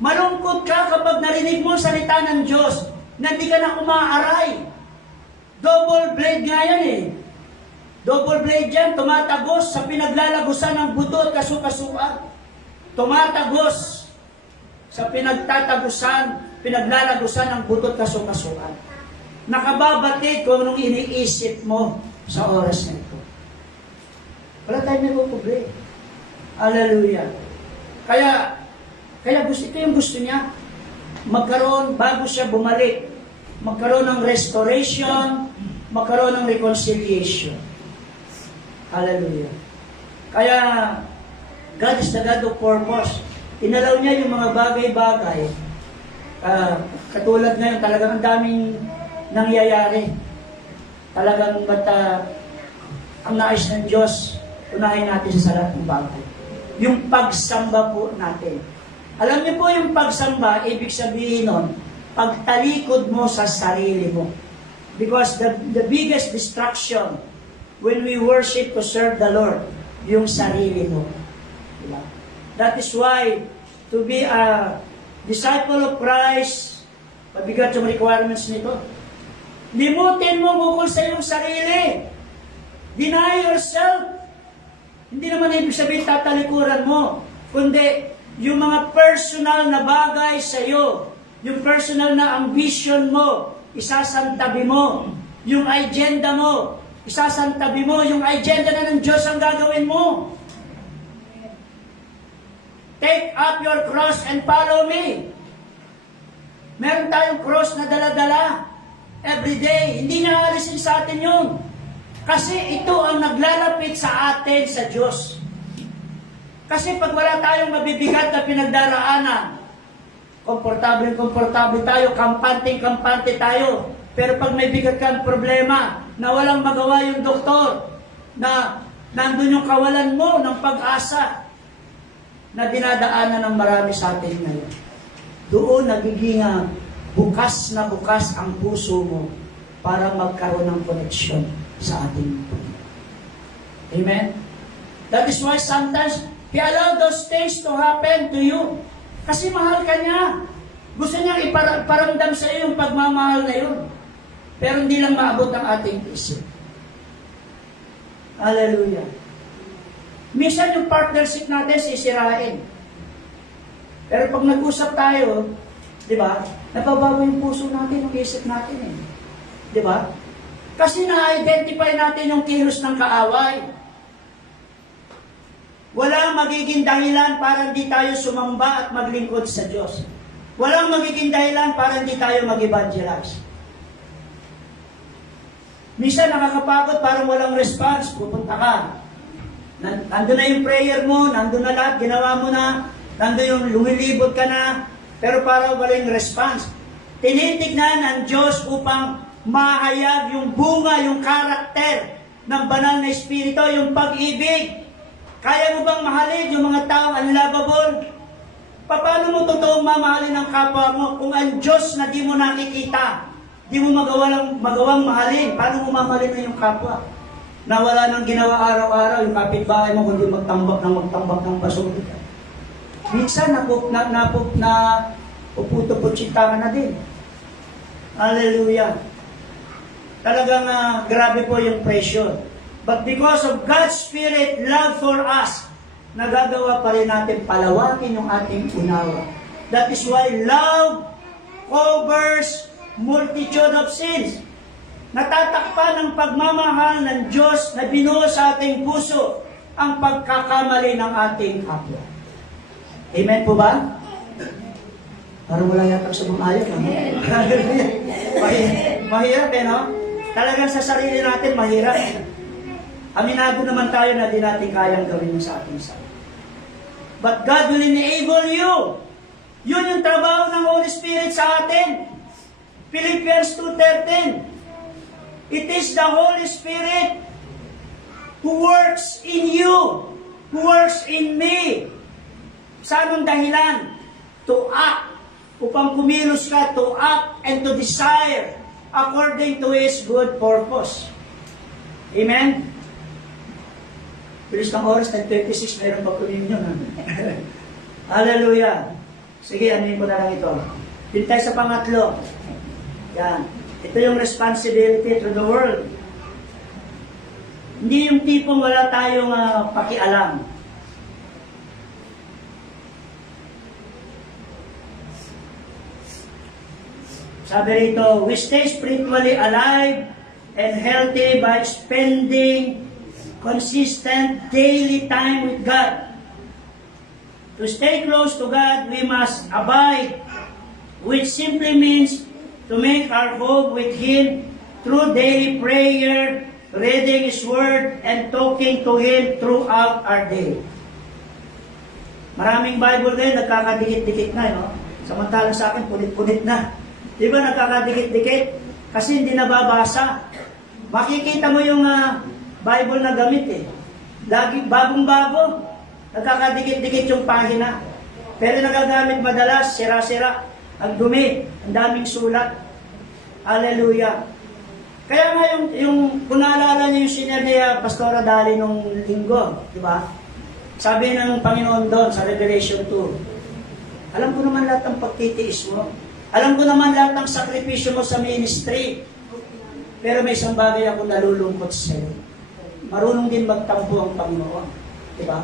Malungkot ka kapag narinig mo ang salita ng Diyos na hindi ka na umaaray. Double blade nga yan eh. Double blade yan, tumatagos sa pinaglalagusan ng buto at kasukasuan. Tumatagos sa pinaglalagusan ng buto at kasukasuan. Nakababatid kung anong iniisip mo sa oras na ito. Wala tayong nagpuproblema. Hallelujah. Kaya ito yung gusto niya. Magkaroon, bago siya bumalik, magkaroon ng restoration, magkaroon ng reconciliation. Hallelujah. Kaya, God is the God of purpose. Inalaw niya yung mga bagay-bagay. Katulad ngayon, talagang ang daming nangyayari. Talagang ang nais ng Diyos, unahin natin sa lahat ng bagay. Yung pagsamba po natin. Alam niyo po yung pagsamba, ibig sabihin nun, pagtalikod mo sa sarili mo. Because the biggest distraction when we worship to serve the Lord, yung sarili mo. Diba? That is why, to be a disciple of Christ, mabigat yung requirements nito. Limutin mo bukol sa iyong sarili. Deny yourself. Hindi naman ibig sabihin tatalikuran mo, kundi yung mga personal na bagay sa iyo, yung personal na ambition mo, isasantabi mo. Yung agenda mo, isasantabi mo. Yung agenda na ng Diyos ang gagawin mo. Take up your cross and follow me. Meron tayong cross na dala-dala every day. Hindi na alisin sa atin yun. Kasi ito ang naglalapit sa atin sa Diyos. Kasi pag wala tayong mabibigat na pinagdaraanan, komportable tayo, kampante tayo. Pero pag may bigat kang problema, na walang magawa yung doktor, na nandun yung kawalan mo ng pag-asa, na dinadaanan ng marami sa atin ngayon. Doon nagiging bukas na bukas ang puso mo para magkaroon ng koneksyon sa ating Panginoon. Amen? That is why sometimes He allowed those things to happen to you. Kasi mahal ka niya. Gusto niyang iparamdam sa iyo yung pagmamahal na yun. Pero hindi lang maabot ang ating isip. Hallelujah. Minsan yung partnership natin sisirain. Pero pag nag-usap tayo, di ba, napabago yung puso natin, yung isip natin eh. Di ba? Kasi na-identify natin yung kilos ng kaaway. Walang magiging dahilan para hindi tayo sumamba at maglingkod sa Diyos. Walang magiging dahilan para hindi tayo mag-evangelize. Minsan nakakapagod, parang walang response, pupunta ka. Nandun na yung prayer mo, nandun na lahat, ginawa mo na, nandun yung lumilibot ka na, pero parang walang response. Tinitignan ng Diyos upang mahayag yung bunga, yung karakter ng banal na Espiritu, yung pag-ibig. Kaya mo bang mahalin yung mga taong unlovable? Paano mo totoong mamahalin ang kapwa mo kung ang Diyos na di mo nakikita, di mo magawang mahalin? Paano mo mamahalin na yung kapwa? Na wala nang ginawa araw-araw, yung kapitbahay mo kundi magtambak ng basura. Minsan puputo-putsita ka na din. Hallelujah. Talagang grabe po yung pressure. But because of God's Spirit love for us, nagagawa pa rin natin palawakin yung ating unawa. That is why love covers multitude of sins. Natatakpan ng pagmamahal ng Diyos na binuo sa ating puso ang pagkakamali ng ating kapwa. Amen po ba? Parang wala yata sa mga ayaw. Mahirap eh, no? Talagang sa sarili natin, mahirap. Aminado naman tayo na di natin kayang gawin yung sa ating sarili. But God will enable you. Yun yung trabaho ng Holy Spirit sa atin. Philippians 2:13. It is the Holy Spirit who works in you, who works in me. Sa anong dahilan? To act. Upang kumilos ka, to act and to desire according to His good purpose. Amen? Bilis ng oras, 10:36, mayroon pa communion. Hallelujah. Sige, anuhin ko na lang ito. Hintay sa pangatlo. Yan. Ito yung responsibility to the world. Hindi yung tipong wala tayong pakialam. Sabi rito, we stay spiritually alive and healthy by spending consistent daily time with God. To stay close to God, we must abide, which simply means to make our hope with Him through daily prayer, reading His Word, and talking to Him throughout our day. Maraming Bible ngayon, nagkakadikit-dikit na, no? Samantalang sa akin, punit-punit na. Di ba nagkakadikit-dikit? Kasi hindi nababasa. Makikita mo yung Bible na gamit eh. Lagi, bagong-bago. Nagkakadikit-dikit yung pahina. Pero nagagamit madalas, sira-sira. Ang dumi, ang daming sulat. Hallelujah. Kaya nga kung naalala niyo yung sinabi ni Pastora Dali nung linggo, di ba? Sabi ng Panginoon doon sa Revelation 2, alam ko naman lahat ng pagtitiis mo. Alam ko naman lahat ng sakripisyo mo sa ministry. Pero may isang bagay ako nalulungkot sa iyo. Marunong din magtampo ang Panginoon. Di ba?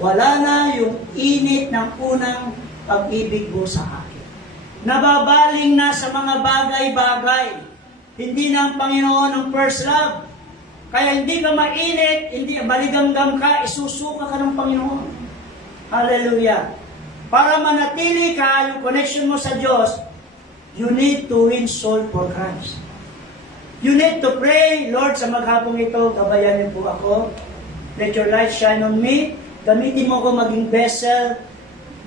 Wala na yung init ng unang pag-ibig mo sa akin. Nababaling na sa mga bagay-bagay. Hindi na ang Panginoon ang first love. Kaya hindi ka mainit, hindi baligamgam ka, isusuka ka ng Panginoon. Hallelujah. Para manatili ka, yung connection mo sa Diyos, you need to win soul for Christ. You need to pray, Lord, sa maghapong ito, gabayanin po ako. Let your light shine on me. Gamitin mo ko maging vessel.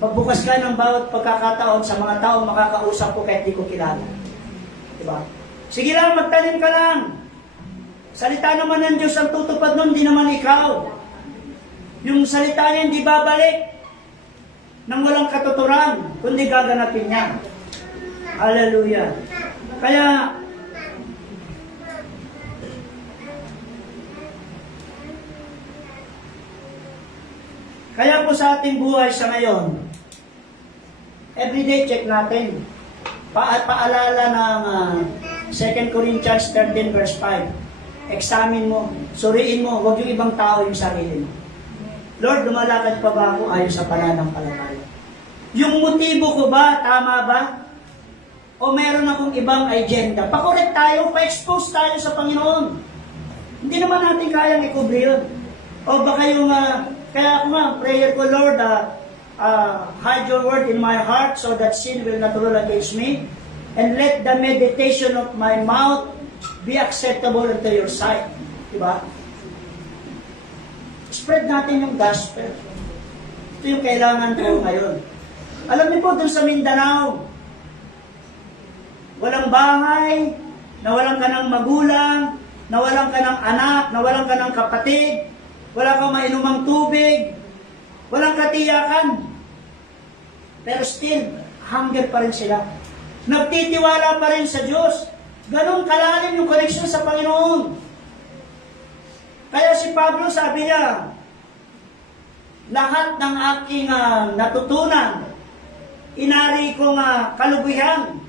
Magbukas ka ng bawat pagkakataon sa mga taong makakausap ko kahit di ko kilala. Diba? Sige lang, magtanim ka lang. Salita naman ng Diyos ang tutupad nun, di naman ikaw. Yung salita niya hindi babalik nang walang katuturan, kundi gaganapin niya. Hallelujah. Kaya po sa ating buhay sa ngayon, everyday check natin. Paalala ng 2 Corinthians 13 verse 5. Examine mo, suriin mo, huwag yung ibang tao yung sarili mo. Lord, lumalakad pa ba ako ayon sa pananampalataya? Yung motibo ko ba, tama ba? O meron akong ibang agenda? Pakorek tayo, pa-expose tayo sa Panginoon. Hindi naman natin kayang ikubri yun. O baka yung, kaya ako nga, prayer ko, Lord, hide your word in my heart so that sin will not rule against me. And let the meditation of my mouth be acceptable unto your sight. Diba? Spread natin yung gospel. Ito yung kailangan ko ngayon. Alam niyo po, dun sa Mindanao, walang bahay, nawalan ka ng magulang, nawalan ka ng anak, nawalan ka ng kapatid, wala kang mainumang tubig, walang katiyakan. Pero still, hunger pa rin sila. Nagtitiwala pa rin sa Diyos. Ganon kalalim yung connection sa Panginoon. Kaya si Pablo sabi niya, lahat ng aking natutunan, inari kong kalubuhan.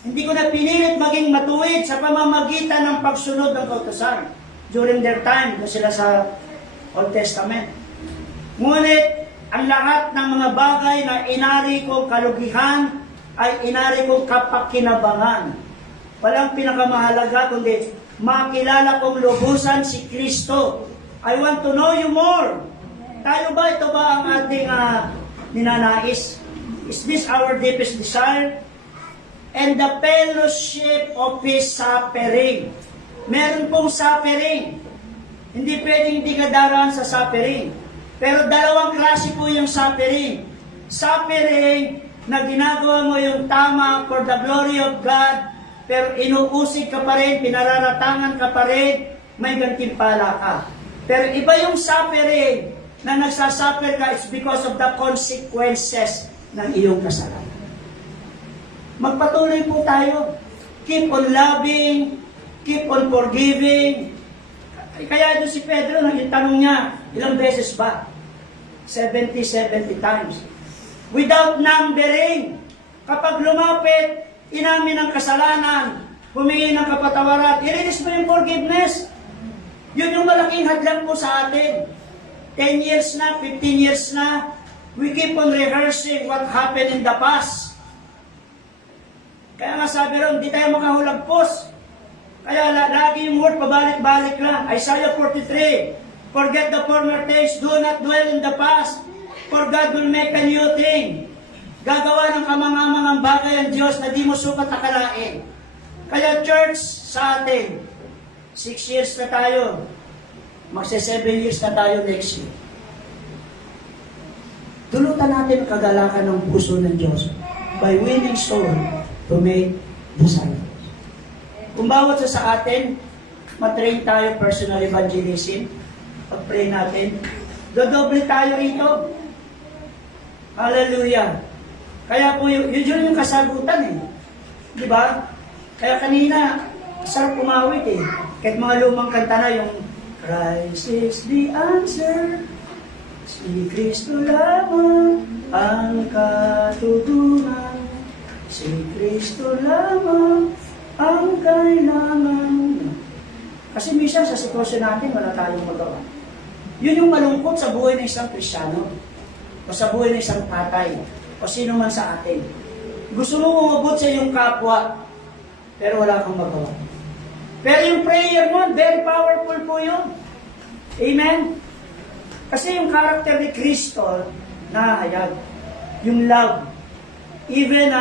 Hindi ko na pinilit maging matuwid sa pamamagitan ng pagsunod ng kautusan during their time na sila sa Old Testament. Ngunit, ang lahat ng mga bagay na inari kong kalugihan ay inari kong kapakinabangan. Walang pinakamahalaga kundi makilala kong lubusan si Kristo. I want to know you more. Tayo ba, ito ba ang ating ninanais? Is this our deepest desire? And the fellowship of His suffering. Meron pong suffering. Hindi pwedeng hindi ka daraan sa suffering. Pero dalawang klase po yung suffering. Suffering na ginagawa mo yung tama for the glory of God, pero inuusig ka pa rin, pinararatangan ka pa rin, may gantimpala ka. Pero iba yung suffering na nagsasuffer ka, it's because of the consequences ng iyong kasalanan. Magpatuloy po tayo. Keep on loving, keep on forgiving. Kaya doon si Pedro, yung tanong niya, ilang beses ba? 70 times. Without numbering. Kapag lumapit, inamin ang kasalanan, humingi ng kapatawaran, i-release mo yung forgiveness. Yun yung malaking hadlang po sa atin. 10 years na, 15 years na, we keep on rehearsing what happened in the past. Kaya nga sabi ron, hindi tayo makahulagpos. Kaya lagi yung word, pabalik-balik lang. Isaiah 43, forget the former things, do not dwell in the past, for God will make a new thing. Gagawa ng kamang-amangang bagay ang Diyos na di mo sukat akalain. Kaya church, sa atin, 6 years na tayo, magse-7 years na tayo next year. Tulutan natin ang kagalakan ng puso ng Diyos by winning soul to make disciples. Kung bawat sa atin, matrain tayo personal evangelism, pag-pray natin, dodoble tayo rito. Hallelujah! Kaya po, yun yung kasagutan eh. Di ba? Kaya kanina, sarap kumawit eh. Kahit mga lumang kanta na yung Christ is the answer, si Kristo lamang ang katutunan, si Kristo lamang ang kailangan. Kasi minsan sa sitwasyon natin, wala tayong magawa. Yun yung malungkot sa buhay ng isang Kristiyano, o sa buhay ng isang tatay, o sino man sa atin. Gusto mo umabot sa iyong kapwa, pero wala kang magawa. Pero yung prayer mo, very powerful po yun. Amen? Kasi yung character ni Kristo, nahayag. Yung love. Even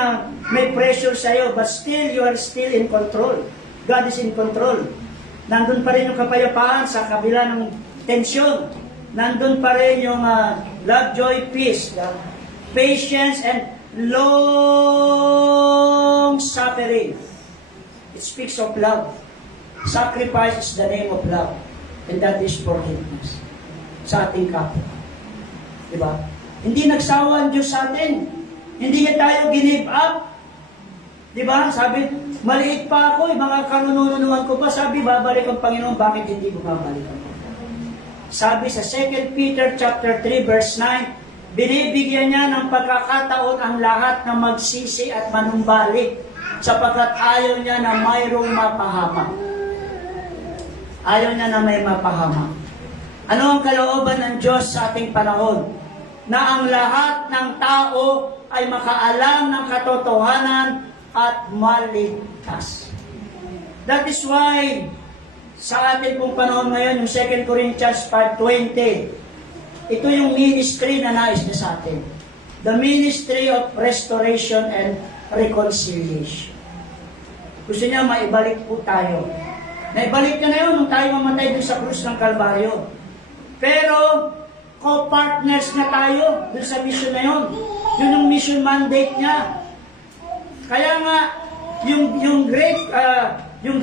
may pressure sa'yo, but still, you are still in control. God is in control. Nandun pa rin yung kapayapaan sa kabila ng tensyon. Nandun pa rin yung love, joy, peace, patience, and long suffering. It speaks of love. Sacrifice is the name of love. And that is forgiveness. Sa ating kapwa. Diba? Hindi nagsawa ang Diyos sa atin. Hindi niya tayo give up. Diba? Sabi, maliit pa ako, mga kanununuan ko pa, sabi, babalik ang Panginoon, bakit hindi bumabalik ako? Sabi sa 2 Peter chapter 3 verse 9, binibigyan niya ng pagkakataon ang lahat na magsisi at manumbalik sapagkat ayaw niya na mayroong mapahamak. Ayaw niya na may mapahamak. Ano ang kalooban ng Diyos sa ating panahon? Na ang lahat ng tao ay makaalam ng katotohanan at maligtas. That is why, sa ating pong panahon ngayon, yung 2 Corinthians 5:20, ito yung ministry na nais niya sa atin. The ministry of restoration and reconciliation. Gusto niya maibalik po tayo. Naibalik niya na yun nung tayo mamatay dun sa krus ng Kalbaryo. Pero, co-partners na tayo dun sa mission na yun. Yun yung mission mandate niya. Kaya nga, yung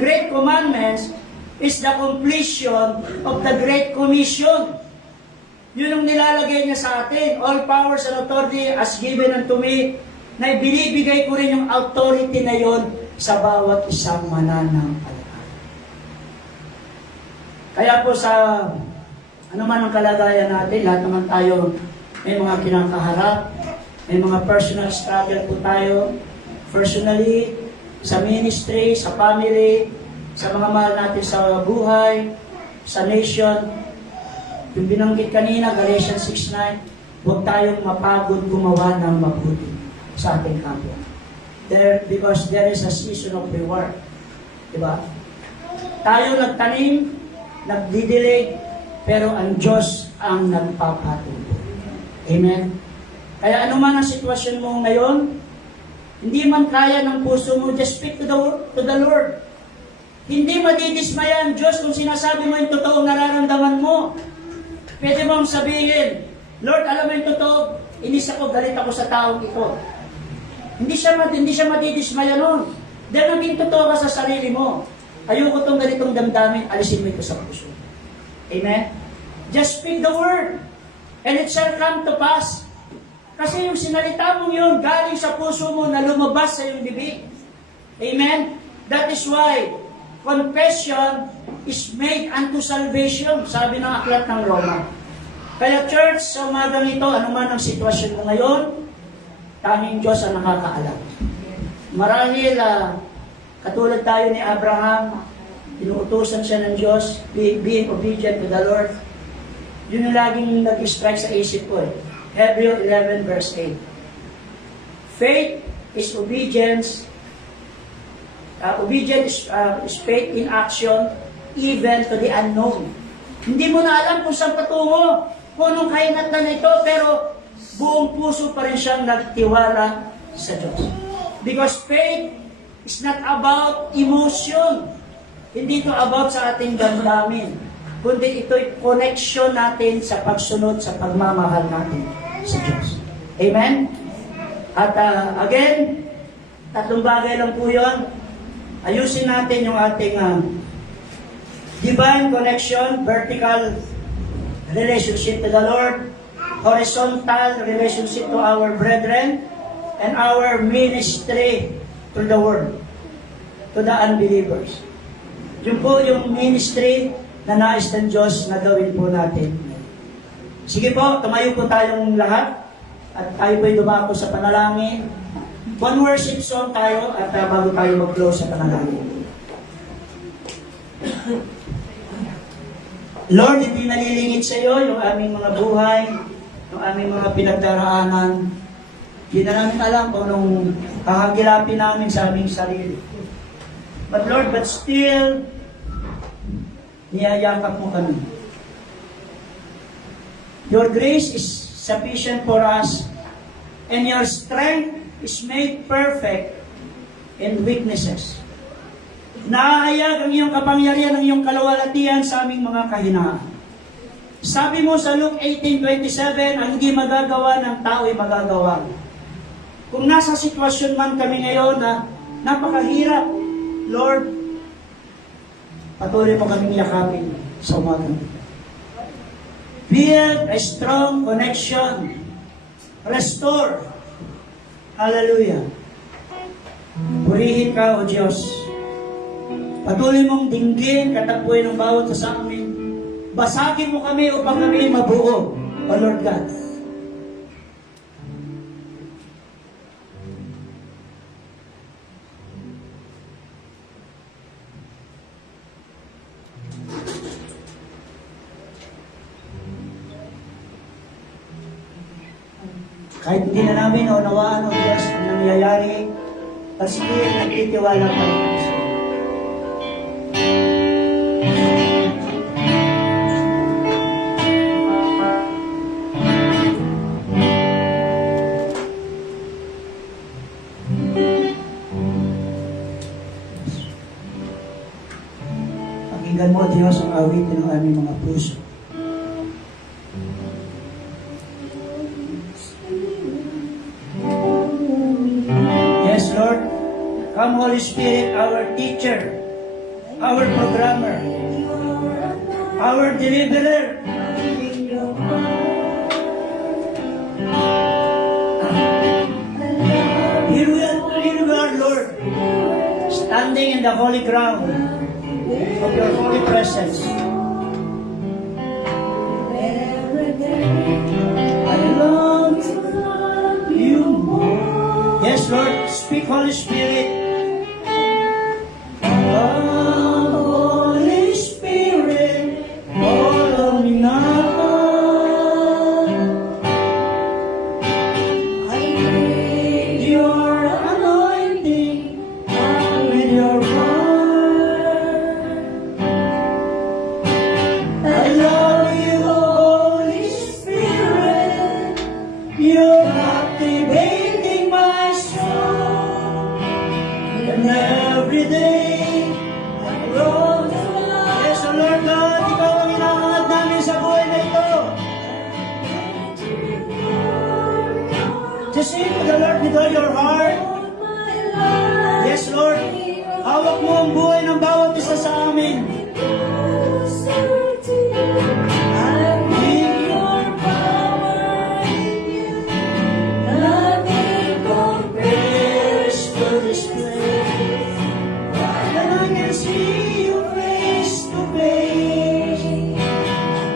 Great Commandments is the completion of the Great Commission. Yun yung nilalagay niya sa atin. All powers and authority as given unto me, na ibinibigay ko rin yung authority na yon sa bawat isang mananampalataya. Kaya po sa ano man ang kalagayan natin, lahat naman tayo may mga kinakaharap, may mga personal struggle po tayo, personally, sa ministry, sa family, sa mga mahal natin sa buhay, sa nation. Yung binanggit kanina, Galatians 6:9, huwag tayong mapagod gumawa ng mabuti sa ating kapwa. Because there is a season of reward. Diba? Tayo nagtanim, nagdidilig, pero ang Diyos ang nagpapatuloy. Amen? Kaya ano man ang sitwasyon mo ngayon, hindi man kaya ng puso mo, just speak to the Lord. Hindi madidismaya ang Diyos kung sinasabi mo yung totoong nararamdaman mo. Pwede mong sabihin, Lord, alam mo yung totoo, inis ako, galit ako sa taong ito. Hindi siya madidismaya nun. Dahil naging totoo ka sa sarili mo. Ayoko tong ganitong damdamin, alisin mo ito sa puso. Amen? Just speak the word, and it shall come to pass. Kasi yung sinalita mong yun, galing sa puso mo na lumabas sa iyong bibig. Amen? That is why, confession is made unto salvation, sabi ng aklat ng Roma. Kaya church, sa umagang ito, anuman ang sitwasyon mo ngayon, tanging Diyos ang nakakaalam. Marahil, katulad tayo ni Abraham, inuutusan siya ng Diyos, being obedient to the Lord. Yun yung laging nag-strike sa isip ko eh. Hebrew 11 verse 8. Faith is obedience. Obedience is faith in action, even to the unknown. Hindi mo na alam kung saan patungo, kung anong kainat na ito, pero buong puso pa rin siyang nagtiwala sa Diyos. Because faith is not about emotion. Hindi ito about sa ating damdamin. Kundi ito'y connection natin sa pagsunod, sa pagmamahal natin sa Diyos. Amen? At again, tatlong bagay lang po yun. Ayusin natin yung ating divine connection, vertical relationship to the Lord, horizontal relationship to our brethren, and our ministry to the world, to the unbelievers. Yun po yung ministry na nais ng Diyos na gawin po natin. Sige po, tumayo po tayong lahat at tayo po'y dumako sa panalangin. One worship song tayo at bago tayo mag-close sa panalangin. Lord, hindi nalilingit sa iyo yung aming mga buhay, yung aming mga pinagdaraanan. Hindi na namin alam kung anong kakagilapin namin sa aming sarili. But Lord, but still, niyayakap mo kami. Your grace is sufficient for us, and your strength is made perfect in weaknesses. Naahayag ang iyong kapangyarihan, ang iyong kalawalatian sa aming mga kahinaan. Sabi mo sa Luke 18:27, ang hindi magagawa ng tao ay magagawa. Kung nasa sitwasyon man kami ngayon na napakahirap, Lord, patuloy mo kaming yakapin sa umaga. Build a strong connection. Restore. Hallelujah. Purihin ka, O Diyos. Patuloy mong dinggin, katapuin ng bawat sa amin. Basagin mo kami upang kami mabuo, O Lord God. Kahit hindi na namin naunawaan, O Diyos, ang nangyayari, kasi nagtitiwala pa rin sa iyo. Pakinggan mo, Diyos, ang awitin ng aming mga puso. Yes, Lord. Come, Holy Spirit, our teacher, our programmer, our deliverer. Here we are, Lord, standing in the holy ground of your holy presence. I long to love you more. Yes, Lord, speak, Holy Spirit. Come, Holy Spirit, follow me now. I need your anointing with your word. I love you, Holy Spirit. You're captivating my soul. And every day I grow to love. Yes, O Lord God, ikaw ang inaangat namin sa buhay na ito. To sing to the Lord with all your heart. Yes, Lord, hawak mo ang buhay ng bawat isa sa amin. I need your power in you. Nothing compares to this place. And I can see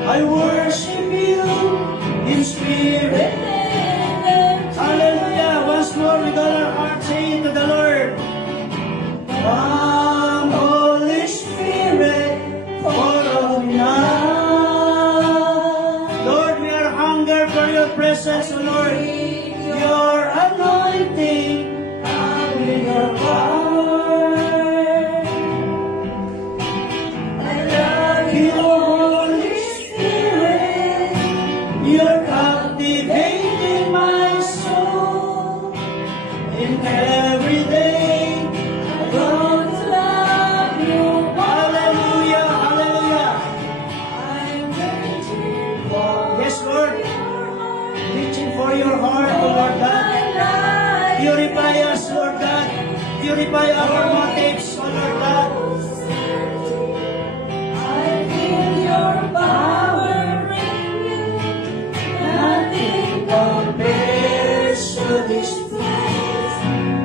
I worship you in spirit. Hallelujah. Once more with all our hearts, say to the Lord, come, Holy Spirit, follow me now. Lord, we are hunger for your presence, O Lord. Your anointing, come with your power. I love you, Holy Spirit. You're captivating my soul. In every day, I want to love you. Hallelujah, hallelujah. I'm reaching for yes, Lord. Reaching for your heart, O Lord God. Purify us, Lord God. Purify our motives, O Lord God. I feel your power in you. Nothing compares to this place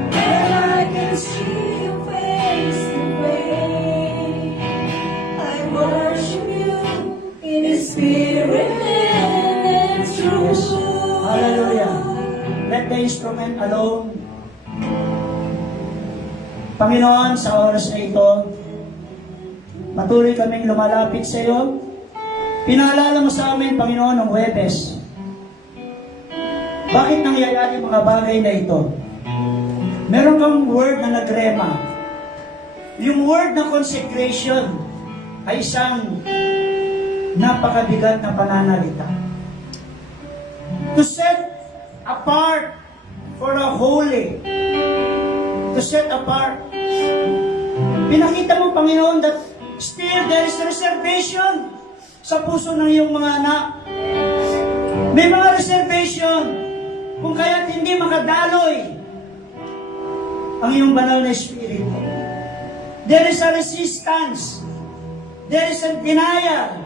where I can see you face to face. I worship you in spirit and truth. Hallelujah. Let the instrument alone. Panginoon, sa oras na ito, patuloy kaming lumalapit sa iyo. Pinaalala mo sa amin, Panginoon, ng Huwebes. Bakit nangyayari mga bagay na ito? Meron kang word na nagrema. Yung word na consecration ay isang napakabigat na pananalita. To set apart for a holy. To set apart. Pinakita mo, Panginoon, that still there is reservation sa puso ng iyong mga anak. May mga reservation kung kaya't hindi makadaloy ang iyong banal na Espiritu. There is a resistance. There is a denial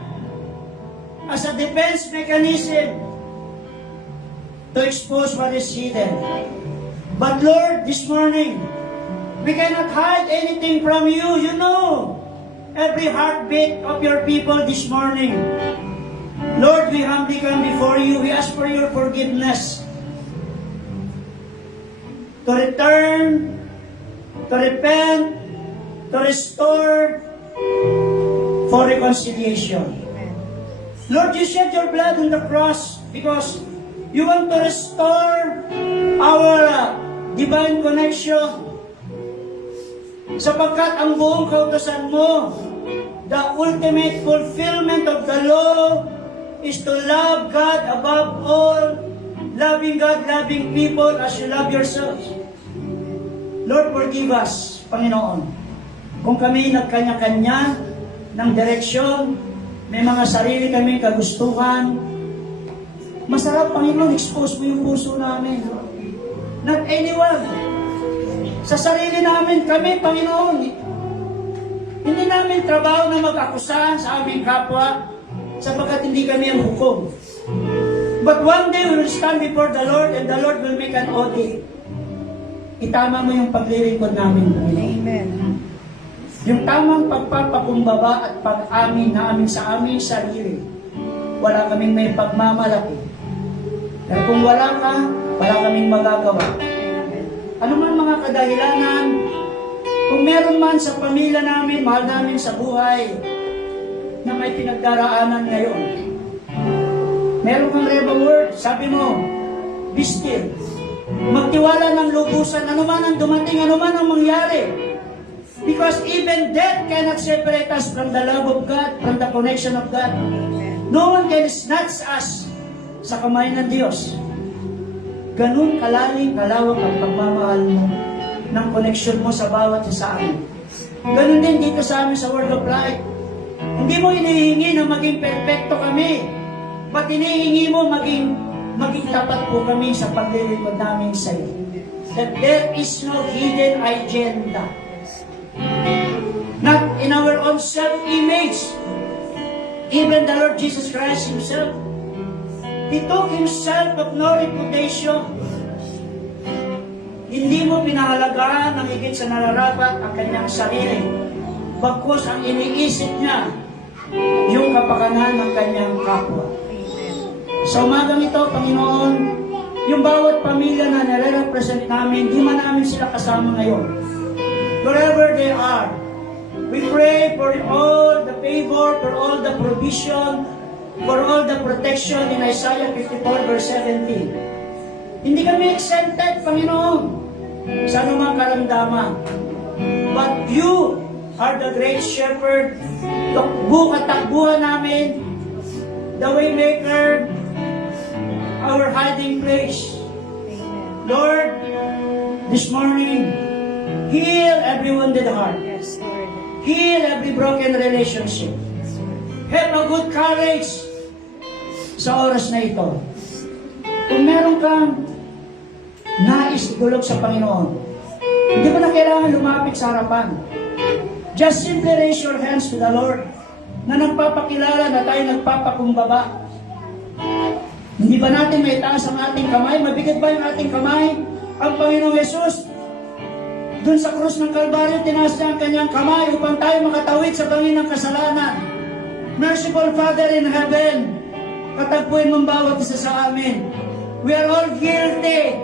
as a defense mechanism to expose what is hidden. But Lord, this morning, we cannot hide anything from you. You know every heartbeat of your people this morning. Lord, we humbly come before you. We ask for your forgiveness. To return, to repent, to restore, for reconciliation. Lord, you shed your blood on the cross because you want to restore our divine connection. Sapagkat ang buong kautusan mo, the ultimate fulfillment of the law is to love God above all, loving God, loving people as you love yourselves. Lord, forgive us, Panginoon. Kung kami nagkanya-kanya ng direksyon, may mga sarili kami kagustuhan, masarap, Panginoon, expose mo yung puso namin. Not anyone. Sa sarili namin, kami, Panginoon, hindi namin trabaho na mag-akusahan sa aming kapwa sapagkat hindi kami ang hukom. But one day we will stand before the Lord and the Lord will make an audit. Itama mo yung paglilingkod namin, Panginoon. Amen. Yung tamang pagpapakumbaba at pag-amin namin sa aming sarili. Wala kaming may pagmamalaki. Pero kung wala ka, wala kaming magagawa. Ano man mga kadahilanan, kung meron man sa pamilya namin, mahal namin sa buhay, na may pinagdaraanan ngayon. Meron kang reba word, sabi mo, be still. Magtiwala ng lubusan, ano man ang dumating, ano man ang mangyari. Because even death cannot separate us from the love of God, from the connection of God. No one can snatch us sa kamay ng Diyos. Ganun kalalim, kalawak ang pagmamahal mo ng connection mo sa bawat isa amin. Ganun din dito sa amin sa Word of Life. Hindi mo hinihingi na maging perfecto kami. Ba't hinihingi mo maging tapat po kami sa paglilingkod namin sa iyo. That there is no hidden agenda. Not in our own self-image. Even the Lord Jesus Christ Himself, He took Himself of no reputation. Hindi mo pinahalagahan ng higit sa nararapat ang kanyang sarili. Bagkus ang iniisip niya yung kapakanan ng kanyang kapwa. Sa umagang ito, Panginoon, yung bawat pamilya na nare-represent namin, di man namin sila kasama ngayon. Wherever they are, we pray for all the favor, for all the provision, for all the protection in Isaiah 54 verse 17. Hindi kami exempted, Panginoon, sa anumang karamdaman. But you are the great shepherd, katakbuhan namin, the waymaker, our hiding place. Lord, this morning, heal every wounded heart. Yes, Lord. Heal every broken relationship. Have a good courage sa oras na ito. Kung meron kang nais igulog sa Panginoon, hindi mo na kailangan lumapit sa harapan. Just simply raise your hands to the Lord na nagpapakilala na tayo nagpapakumbaba. Hindi ba natin may taas ang ating kamay? Mabigat ba yung ating kamay? Ang Panginoong Yesus, doon sa krus ng Kalbaryo, tinaas niya ang kanyang kamay upang tayo makatawid sa bangin ng kasalanan. Merciful Father in heaven, katagpuin mong bawat isa sa amin. We are all guilty.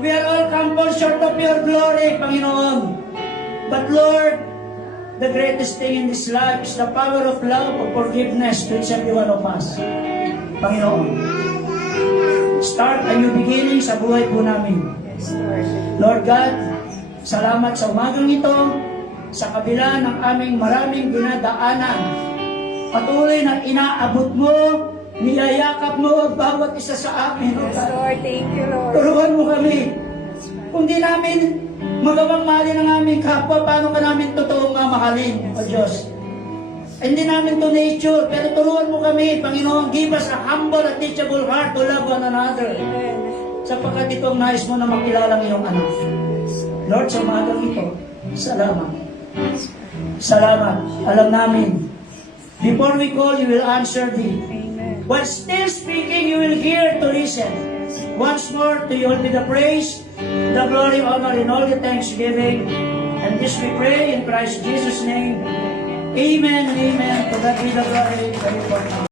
We are all come short of your glory, Panginoon. But Lord, the greatest thing in this life is the power of love, of forgiveness to each every one of us. Panginoon, start a new beginning sa buhay po namin. Yes, Lord. Lord God, salamat sa umagang ito, sa kabila ng aming maraming dinadaanan. Patuloy na inaabot mo, niyayakap mo ang bawat isa sa amin. Yes, Lord. Thank you, Lord. Turuan mo kami. Kung di namin magawang mahalin ang aming kapwa, paano ka namin totoong mamahalin, O Diyos? Hindi namin to nature, pero turuan mo kami, Panginoon, give us a humble and teachable heart to love one another. Amen. Sapagkat ito ang nais mo na makilala ng iyong anak. Lord, sa umagang ito, salamat. Salamat. Alam namin, before we call, you will answer thee. Amen. While still speaking, you will hear to listen. Once more, to you all be the praise, the glory, honor, and all the thanksgiving. And this we pray in Christ Jesus' name. Amen and amen. To God be the glory.